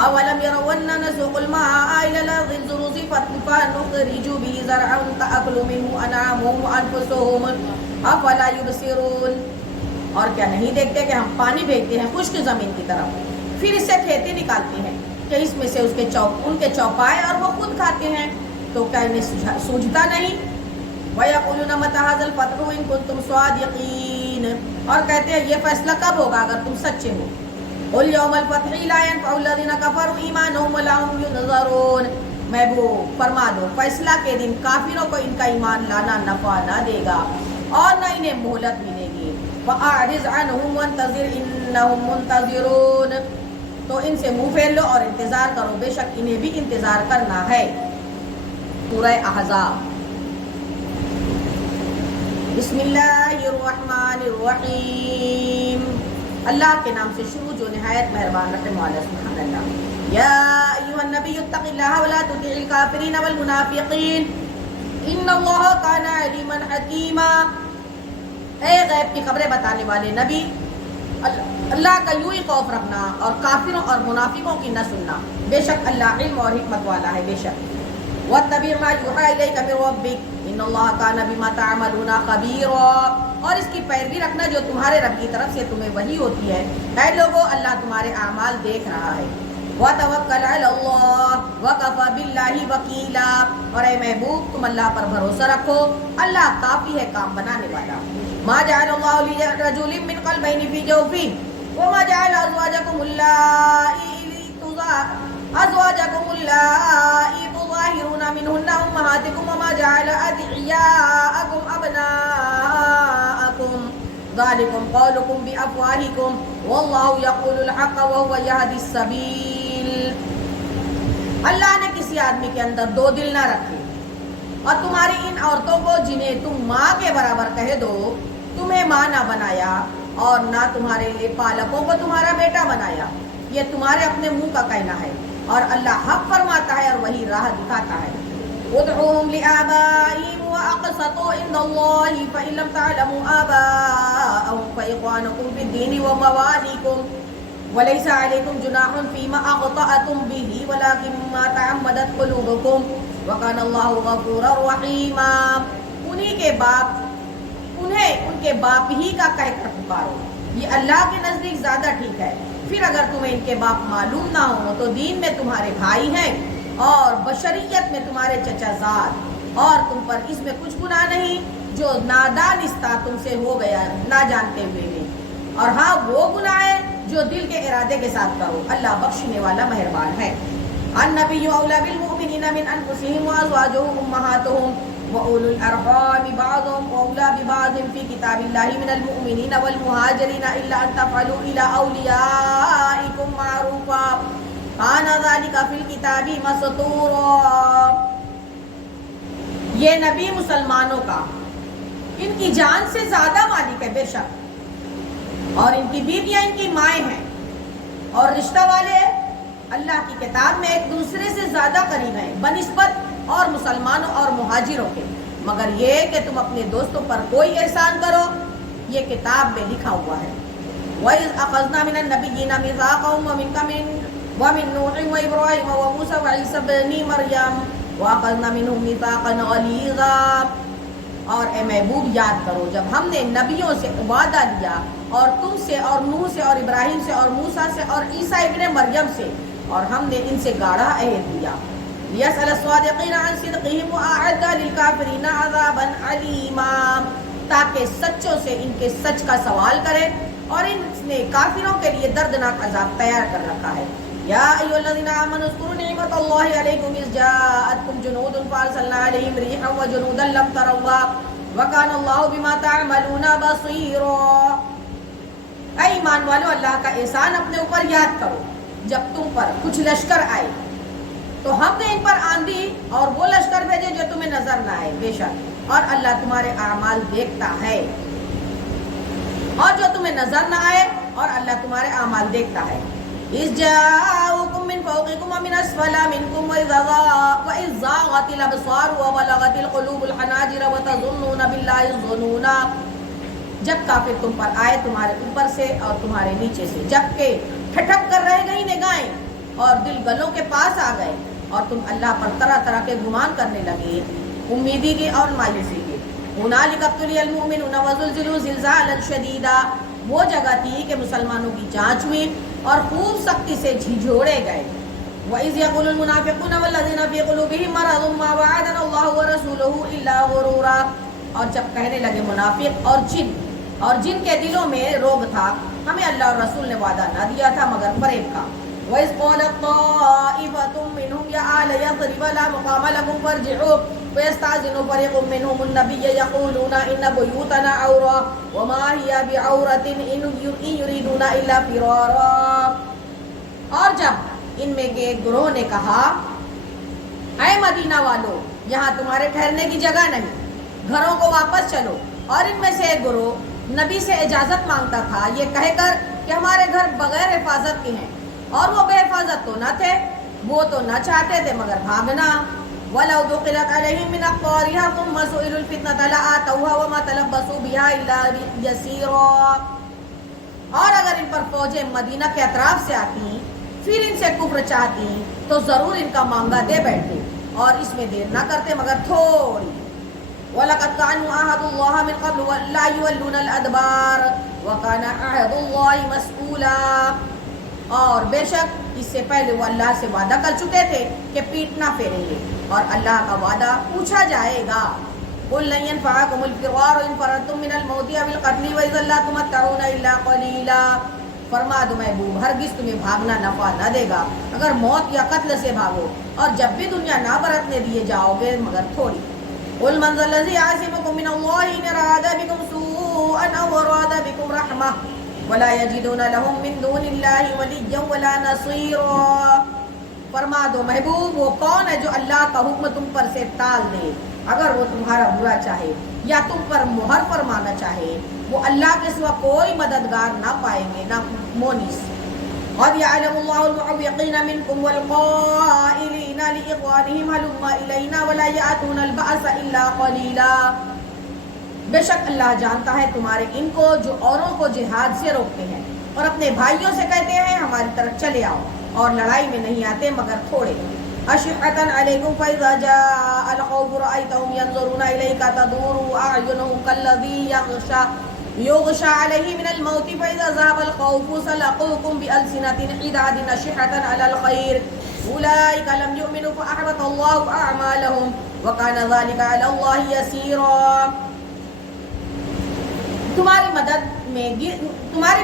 اولم يروا أنا نسوق الماء إلى الأرض الجرز فنخرج به زرعا تأكل منه أنعامهم وأنفسهم أفلا يبصرون. اور کیا نہیں دیکھتے کہ ہم پانی بھیجتے ہیں خشک زمین کی طرف، پھر اس سے کھیتی نکالتے ہیں کہ اس میں سے ان کے چوپائے اور وہ خود کھاتے ہیں، تو کیا انہیں سوجھتا نہیں؟ وَيَقُولُونَ مَتَىٰ هَٰذَا الْفَتْحُ إِن كُنتُمْ صَادِقِينَ. اور کہتے ہیں یہ فیصلہ کب ہوگا اگر تم سچے ہو. قُلْ يَوْمَ الْفَتْحِ لَا يَنفَعُ الَّذِينَ كَفَرُوا إِيمَانُهُمْ وَلَا هُمْ يُنظَرُونَ. محبوب فرما دو فیصلہ کے دن کافروں کو ان کا ایمان لانا نفع نہ دے گا اور نہ انہیں مہلت ملے گی. فَأَعْرِضْ عَنْهُمْ وَانتَظِرْ إِنَّهُمْ مُنتَظِرُونَ. تو ان سے منہ پھیر لو اور انتظار کرو، بے شک انہیں بھی انتظار کرنا ہے. سورہ احزاب. بسم اللہ الرحمن الرحیم. اللہ کے نام سے شروع جو نہایت مہربان رحم والا. سبحان اللہ. یا ایھا النبی اتق اللہ ولا تطع الکافرین والمنافقین ان اللہ کان علیما حکیما. اے غیب کی خبریں بتانے والے نبی، اللہ کا یوں ہی خوف رکھنا اور کافروں اور منافقوں کی نہ سننا، بے شک اللہ علم اور حکمت والا ہے. بے شک واتبع ما یوحی الیک من ربک ان اللہ کان بما تعملون خبیرا. اور اس کی پیروی رکھنا جو تمہارے رب کی طرف سے تمہیں وحی ہوتی ہے. اے لوگو اللہ تمہارے اعمال دیکھ رہا ہے. وتوکل علی اللہ وکفی باللہ وکیلا. اور اے محبوب تم اللہ پر بھروسہ رکھو، اللہ کافی ہے کام بنانے والا. ما جعل اللہ لرجل من قلبین فی جوفہ وما جعل ازواجکم اللائي تظاهرون منهن أمهاتكم وما جعل أدعياءكم أبناءكم ذلكم قولكم بأفواهكم والله يقول الحق وهو يهدي السبيل. اللہ نے کسی آدمی کے اندر دو دل نہ رکھے، اور تمہاری ان عورتوں کو جنہیں تم ماں کے برابر کہہ دو تمہیں ماں نہ بنایا، اور نہ تمہارے لیے پالکوں کو تمہارا بیٹا بنایا. یہ تمہارے اپنے منہ کا کہنا ہے، اور اللہ حق فرماتا ہے اور وہی راہ دکھاتا ہے. ادعوهم لآبائهم وأقسطوا عند الله فإن لم تعلموا آباءهم فإخوانكم في الدين ومواليكم وليس عليكم جناح فيما أخطأتم به ولكن ما تعمدت قلوبكم وكان الله غفورا رحيما. انہیں ان کے باپ ہی کا کہہ کر پکارو، یہ اللہ کے نزدیک زیادہ ٹھیک ہے. پھر اگر تمہیں ان کے باپ معلوم نہ ہو تو دین میں تمہارے بھائی ہیں اور بشریت میں تمہارے چچا زاد. اور تم پر اس میں کچھ گناہ نہیں جو نادانستہ تم سے ہو گیا نہ جانتے ہوئے بھی، اور ہاں وہ گناہ ہے جو دل کے ارادے کے ساتھ کرو، اللہ بخشنے والا مہربان ہے۔ النبی اولی بالمؤمنین من انفسهم وازواجه امہاتهم وأولو الأرحام بعضهم أولى ببعض في كتاب الله من المؤمنين والمهاجرين إلا أن تفعلوا إلى أوليائكم معروفا كان ذلك في الكتاب مسطورا۔ یہ نبی مسلمانوں کا ان کی جان سے زیادہ مالک ہے بے شک، اور ان کی بیویاں ان کی مائیں ہیں، اور رشتہ والے اللہ کی کتاب میں ایک دوسرے سے زیادہ قریب ہیں بنسبت اور مسلمانوں اور مہاجروں کے، مگر یہ کہ تم اپنے دوستوں پر کوئی احسان کرو، یہ کتاب میں لکھا ہوا ہے۔ وَإِذْ أَخَذْنَا مِنَ النَّبِيِّينَ مِيثَاقَهُمْ وَمِنْكَ وَمِن نُوحٍ وَإِبْرَاهِيمَ وَمُوسَىٰ وَعِيسَىٰ ابْنِ مَرْيَمَ وَأَخَذْنَا مِنْهُم مِيثَاقًا غَلِيظًا۔ اور اے محبوب یاد کرو جب ہم نے نبیوں سے وعدہ لیا، اور تم سے اور نوح سے اور ابراہیم سے اور موسیٰ سے اور عیسیٰ ابن مریم سے، اور ہم نے ان سے گاڑھا عہد لیا۔ لِيَسْأَلَ الصَّادِقِينَ عَنْ صِدْقِهِمْ وَأَعَدَّ لِلْكَافِرِينَ عَذَابًا عَلِيمًا، تاکہ سچوں سے ان کے سچ کا سوال کرے، اور ان نے کافروں کے لیے دردناک عذاب تیار کر رکھا ہے۔ یا ایھا الذین آمنوا اذکروا نعمت اللہ علیکم اذ جاءتکم جنود فارسلنا علیہم ریحا وجنودا لم تروها وکان اللہ بما تعملون بصیرا۔ اے ایمان والو، اللہ کا احسان اپنے اوپر یاد کرو جب تم پر کچھ لشکر آئے تو ہم نے ان پر آندھی اور وہ لشکر بھیجے جو تمہیں نظر نہ آئے، بے شک اور اللہ تمہارے اعمال دیکھتا ہے، اور جو تمہیں نظر نہ آئے اور اللہ تمہارے اعمال دیکھتا ہے۔ اذ جاءوکم من فوقکم ومن اسفل منکم واذ زاغت الابصار وبلغت القلوب الحناجر وتظنون باللہ الظنونا، جب کافر تم پر آئے تمہارے اوپر سے اور تمہارے نیچے سے، جبکہ ٹھٹک کر رہ گئی نگاہیں اور دل گلوں کے پاس آ گئے، اور تم اللہ پر طرح طرح کے گمان کرنے لگے، امیدی کے اور مایوسی کے۔ هنالک ابتلی المؤمنون وزلزلوا زلزالا شدیدا، وہ جگہ تھی کہ مسلمانوں کی جانچ ہوئی اور خوب سختی سے جھنجھوڑے گئے۔ وَإِذْ يَقُولُ الْمُنَافِقُونَ وَالَّذِينَ فِي قُلُوبِهِم مَّرَضٌ مَّا وَعَدَنَا اللَّهُ وَرَسُولُهُ إِلَّا غُرُورًا، اور جب کہنے لگے منافق اور جن کے دلوں میں روب تھا، ہمیں اللہ اور رسول نے وعدہ نہ دیا تھا مگر فریب کا۔ وَإِذْ قَالَت طَّائِفَةٌ مِّنْهُمْ يَا أَهْلَ يَثْرِبَ لَا مُقَامَ لَكُمْ فَارْجِعُوا فَيَسْتَأْذِنُ فَرِيقٌ مِّنْهُمُ النَّبِيَّ يَقُولُونَ إِنَّ بُيُوتَنَا عَوْرَةٌ وَمَا هِيَ بِعَوْرَةٍ إِن يُرِيدُونَ إِلَّا فِرَارًا۔ اور جب ان میں کے ایک گروہ نے کہا، اے مدینہ والو، یہاں تمہارے ٹھہرنے کی جگہ نہیں، گھروں کو واپس چلو۔ اور ان میں سے ایک گروہ نبی سے اجازت مانگتا تھا یہ کہہ کر کہ ہمارے گھر بغیر حفاظت کے ہیں، اور وہ بے حفاظت تو نہ تھے، وہ تو نہ چاہتے تھے مگر بھاگنا۔ وَلَوْ دُخِلَتْ عَلَيْهِم مِّنْ أَقْطَارِهَا ثُمَّ سُئِلُوا الْفِتْنَةَ لَآتَوْهَا وَمَا تَلَبَّثُوا بِهَا إِلَّا يَسِيرًا، اور اگر ان پر فوجیں مدینہ کے اطراف سے آتی پھر ان سے کفر چاہتی تو ضرور ان کا مانگا دے بیٹھتے، اور اس میں دیر نہ کرتے مگر تھوڑی۔ وَلَقَدْ كَانُوا عَاهَدُوا اللَّهَ مِنْ قَبْلُ لَا يُوَلُّونَ الْأَدْبَارَ وَكَانَ عَهْدُ اللَّهِ مَسْئُولًا، اور بے شک اس سے پہلے وہ اللہ سے وعدہ کر چکے تھے کہ پیٹ نہ پھیریں گے، اور اللہ کا وعدہ پوچھا جائے گا۔ قُل لَّن يَنفَعَكُمُ الْفِرَارُ إِن فَرَرْتُم مِّنَ الْمَوْتِ أَوِ الْقَتْلِ وَإِذًا لَّا تُمَتَّعُونَ إِلَّا قَلِيلًا، فرما دو محبوب ہرگز تمہیں بھاگنا نفع نہ دے گا اگر موت یا قتل سے بھاگو، اور جب بھی دنیا نہ برتنے دیے جاؤ گے مگر تھوڑی۔ قُلْ مَن ذَا الَّذِي يَعْصِمُكُم مِّنَ اللَّهِ إِنْ أَرَادَ بِكُمْ سُوءًا أَوْ أَرَادَ بِكُمْ رَحْمَةً وَلَا يَجِدُونَ لَهُم مِّن دُونِ اللَّهِ وَلِيًّا وَلَا نَصِيرًا۔ فرما دو محبوب وہ کون ہے جو اللہ کا حکم تم پر سے ٹال دے اگر وہ تمہارا برا چاہے یا تم پر مہر فرمانا چاہے، وہ اللہ کے سوا کوئی مددگار نہ پائیں گے نہ مونس۔ قَدْ يَعْلَمُ اللَّهُ الْمُعَوِّقِينَ مِنكُمْ وَالْقَائِلِينَ لِإِخْوَانِهِمْ هَلُمَّ إِلَيْنَا وَلَا يَأْتُونَ الْبَأْسَ إِلَّا قَلِيلًا، بے شک اللہ جانتا ہے تمہارے ان کو جو اوروں کو جہاد سے روکتے ہیں اور اپنے بھائیوں سے کہتے ہیں ہماری طرف چلے آؤ، اور لڑائی میں نہیں آتے مگر تھوڑے۔ أَشِحَّةً عَلَيْكُمْ فَإِذَا جَاءَ الْخَوْفُ رَأَيْتَهُمْ يَنظُرُونَ إِلَيْكَ تَدُورُ أَعْيُنُهُمْ كَالَّذِي يُغْشَى عَلَيْهِ مِنَ الْمَوْتِ فَإِذَا ذَهَبَ الْخَوْفُ سَلَقُوكُم بِأَلْسِنَةٍ حِدَادٍ أَشِحَّةً عَلَى الْخَيْرِ أُولَٰئِكَ لَمْ يُؤْمِنُوا فَأَحْبَطَ اللَّهُ أَعْمَالَهُمْ وَكَانَ ذَلِكَ عَلَى اللَّهِ يَسِيرًا. تمہاری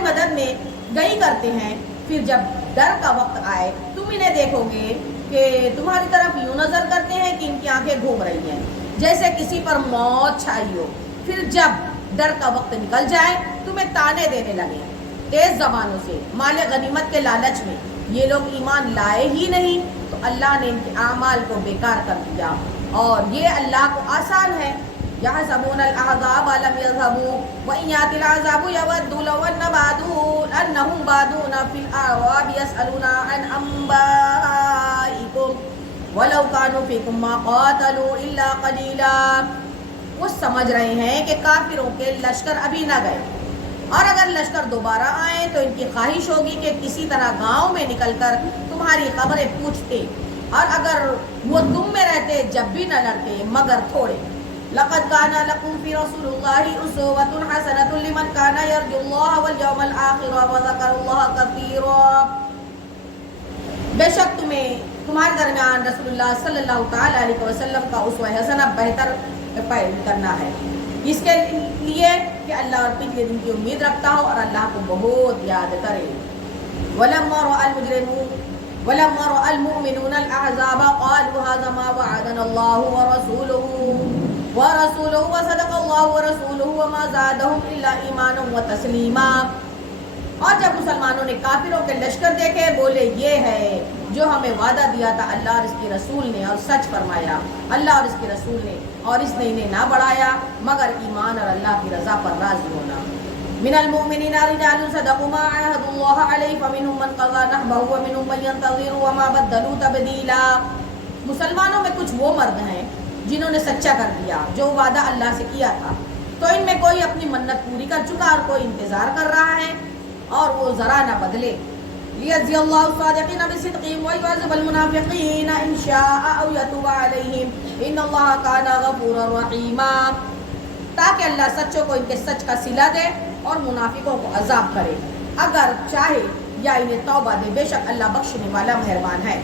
مدد میں گئی کرتے ہیں، پھر جب ڈر کا وقت آئے تم انہیں دیکھو گے کہ تمہاری طرف یوں نظر کرتے ہیں کہ ان کی آنکھیں گھوم رہی ہیں جیسے کسی پر موت چھائی ہو. پھر جب ڈر کا وقت نکل جائے تمہیں تانے دینے لگے تیز زبانوں سے مال غنیمت کے لالچ میں. یہ لوگ ایمان لائے ہی نہیں تو اللہ نے ان کے اعمال کو بیکار کر دیا، اور یہ اللہ کو آسان ہے. يحسبون الأحزاب لم يذهبوا وإن يأتي العذاب يودوا لو أنهم بادون في الأعراب يسألون عن أنبائكم ولو كانوا فيكم ما قاتلوا إلا قليلا. وہ سمجھ رہے ہیں کہ کافروں کے لشکر ابھی نہ گئے، اور اگر لشکر دوبارہ آئیں تو ان کی خواہش ہوگی کہ کسی طرح گاؤں میں نکل کر تمہاری خبریں پوچھتے، اور اگر وہ تم میں رہتے جب بھی نہ لڑتے مگر تھوڑے. لقد كان لكم في رسول الله أسوة حسنة لمن كان يرجو الله واليوم الآخر وذكر الله كثيرا. بے شک تمہارے درمیان رسول اللہ صلی اللہ تعالی علیہ وسلم کا اسوہ حسنہ بہتر پیروی کرنا ہے، اس کے لیے کہ اللہ اور پچھلے دن کی امید رکھتا ہو اور اللہ کو بہت یاد کرے. ولما رأى المؤمنون الأحزاب قالوا هذا ما وعدنا الله ورسوله وصدق الله ورسوله وما زادهم إلا إيمانا وتسليما. اور جب مسلمانوں نے کافروں کے لشکر دیکھے بولے یہ ہے جو ہمیں وعدہ دیا تھا اللہ اور اس کے رسول نے، اور سچ فرمایا اللہ اور اس کے رسول نے، اور اس نے انہیں نہ بڑھایا مگر ایمان اور اللہ کی رضا پر راضی ہونا. من المؤمنین رجال صدقوا ما عاهدوا الله عليه فمنهم من قضى نحبه ومنهم من ينتظر وما بدلوا تبديلا. مسلمانوں میں کچھ وہ مرد ہیں جنہوں نے سچا کر دیا جو وعدہ اللہ سے کیا تھا، تو ان میں کوئی اپنی منت پوری کر چکا اور کوئی انتظار کر رہا ہے، اور وہ ذرا نہ بدلے. لِيَجْزِيَ اللَّهُ الصَّادِقِينَ بِصِدْقِهِمْ وَيُعَذِّبَ الْمُنَافِقِينَ إِنْ شَاءَ أَوْ يَتُوبَ عَلَيْهِمْ إِنَّ اللَّهَ كَانَ غَفُورًا رَحِيمًا. تاکہ اللہ سچوں کو ان کے سچ کا صلہ دے اور منافقوں کو عذاب کرے اگر چاہے یا انہیں توبہ دے، بے شک اللہ بخشنے والا مہربان ہے.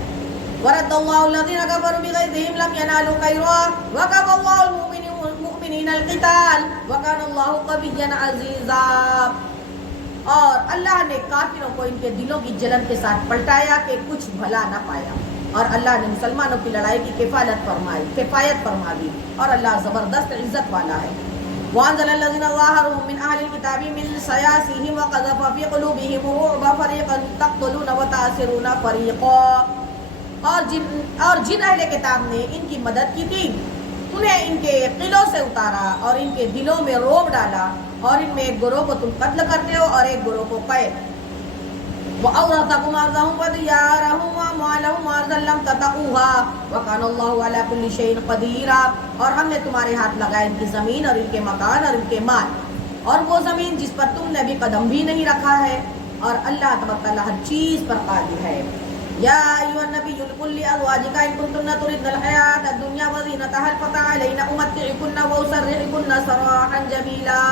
وَرَدَّ اللَّهُ الَّذِينَ كَفَرُوا بِغَيْظِهِمْ لَمْ يَنَالُوا خَيْرًا وَكَفَى اللَّهُ الْمُؤْمِنِينَ الْقِتَالَ وَكَانَ اللَّهُ قَوِيًّا عَزِيزًا. اور اللہ نے کافروں کو ان کے دلوں کی جلن کے ساتھ پلٹایا کہ کچھ بھلا نہ پایا، اور اللہ نے مسلمانوں کی لڑائی کی کفایت فرما دی، اور اللہ زبردست عزت والا ہے. وَأَنزَلَ الَّذِينَ ظَاهَرُوهُم مِّنْ أَهْلِ الْكِتَابِ مِنْ صَيَاصِيهِمْ وَقَذَفَ فِي قُلُوبِهِمُ الرُّعْبَ فَرِيقًا تَقْتُلُونَ وَتَأْسِرُونَ فَرِيقًا. اور جن اہل کتاب نے ان کی مدد کی تھی انہیں ان کے قلعوں سے اتارا اور ان کے دلوں میں رعب ڈالا، اور ان میں ایک گروہ کو تم قتل کرتے ہو اور ایک گروہ کو قید. وَأَوْرَثَكُمْ أَرْضَهُمْ وَدِيَارَهُمْ وَأَمْوَالَهُمْ وَأَرْضًا لَّمْ تَطَئُوهَا وَكَانَ اللَّهُ عَلَىٰ كُلِّ شَيْءٍ قَدِيرًا. اور ہم نے تمہارے ہاتھ لگائے ان کی زمین اور ان کے مکان اور ان کے مال، اور وہ زمین جس پر تم نے بھی قدم بھی نہیں رکھا ہے، اور اللہ تبارک تعالیٰ ہر چیز پر قادر ہے. یا ایھا النبی قل لأزواجک ان کنتن تردن الحیاۃ الدنیا وزینتها فتعالین امتعکن واسرحکن سراحا جمیلا.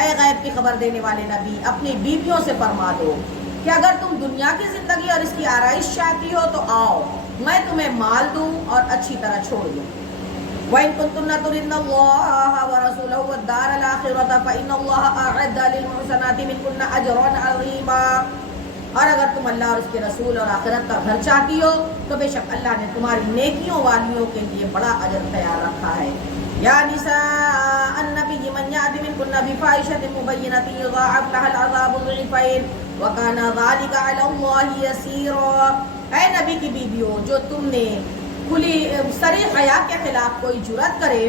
اے غیب کی خبر دینے والے نبی اپنی بیویوں سے فرما دو کہ اگر تم دنیا کی زندگی اور اس کی آرائش چاہتی ہو تو آؤ، میں تمہیں مال دوں اور اچھی طرح چھوڑ دوں. وَإِن كُنتُنَّ تُرِدْنَ اللَّهَ وَرَسُولَهُ وَالدَّارَ الْآخِرَةَ فَإِنَّ اللَّهَ أَعَدَّ لِلْمُحْسَنَاتِ مِنكُنَّ أَجْرًا عَظِيمًا. اور اگر تم اللہ اور اس کے رسول اور آخرت کا گھر چاہتی ہو تو بے شک اللہ نے تمہاری نیکیوں والیوں کے لیے بڑا اجر تیار رکھا ہے. یا نساء النبی من یأت منکن بفاحشۃ مبینۃ یضاعف لها العذاب ضعفین وکان ذلک علی اللہ یسیرا. اے نبی کی بیویوں، جو تم نے کھلی صریح حیا کے خلاف کوئی جرأت کرے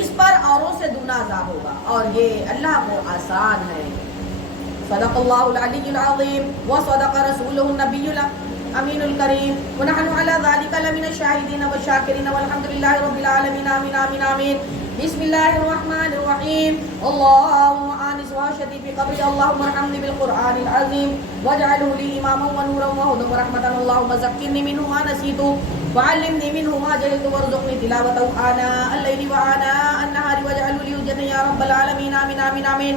اس پر اوروں سے دونا عذاب ہوگا، اور یہ اللہ کو آسان ہے. صدق اللہ العلی العظیم وصدق رسولہ النبی الامین الکریم ونحن علی ذلک لمن الشاہدین والشاکرین والحمد للہ رب العالمین. آمین آمین آمین. بسم اللہ الرحمن الرحیم. اللہم آنس وحشتی فی قبری اللہم ارحمنی بالقرآن العظیم واجعلہ لی اماما ونورا وہدا ورحمتا. اللہم ذکرنی منہ ما نسیت وعلمنی منہ ما جہلت وارزقنی تلاوتہ آناء اللیل وآناء النہار واجعلہ لی حجتا یا رب العالمین. آمین آمین آمین.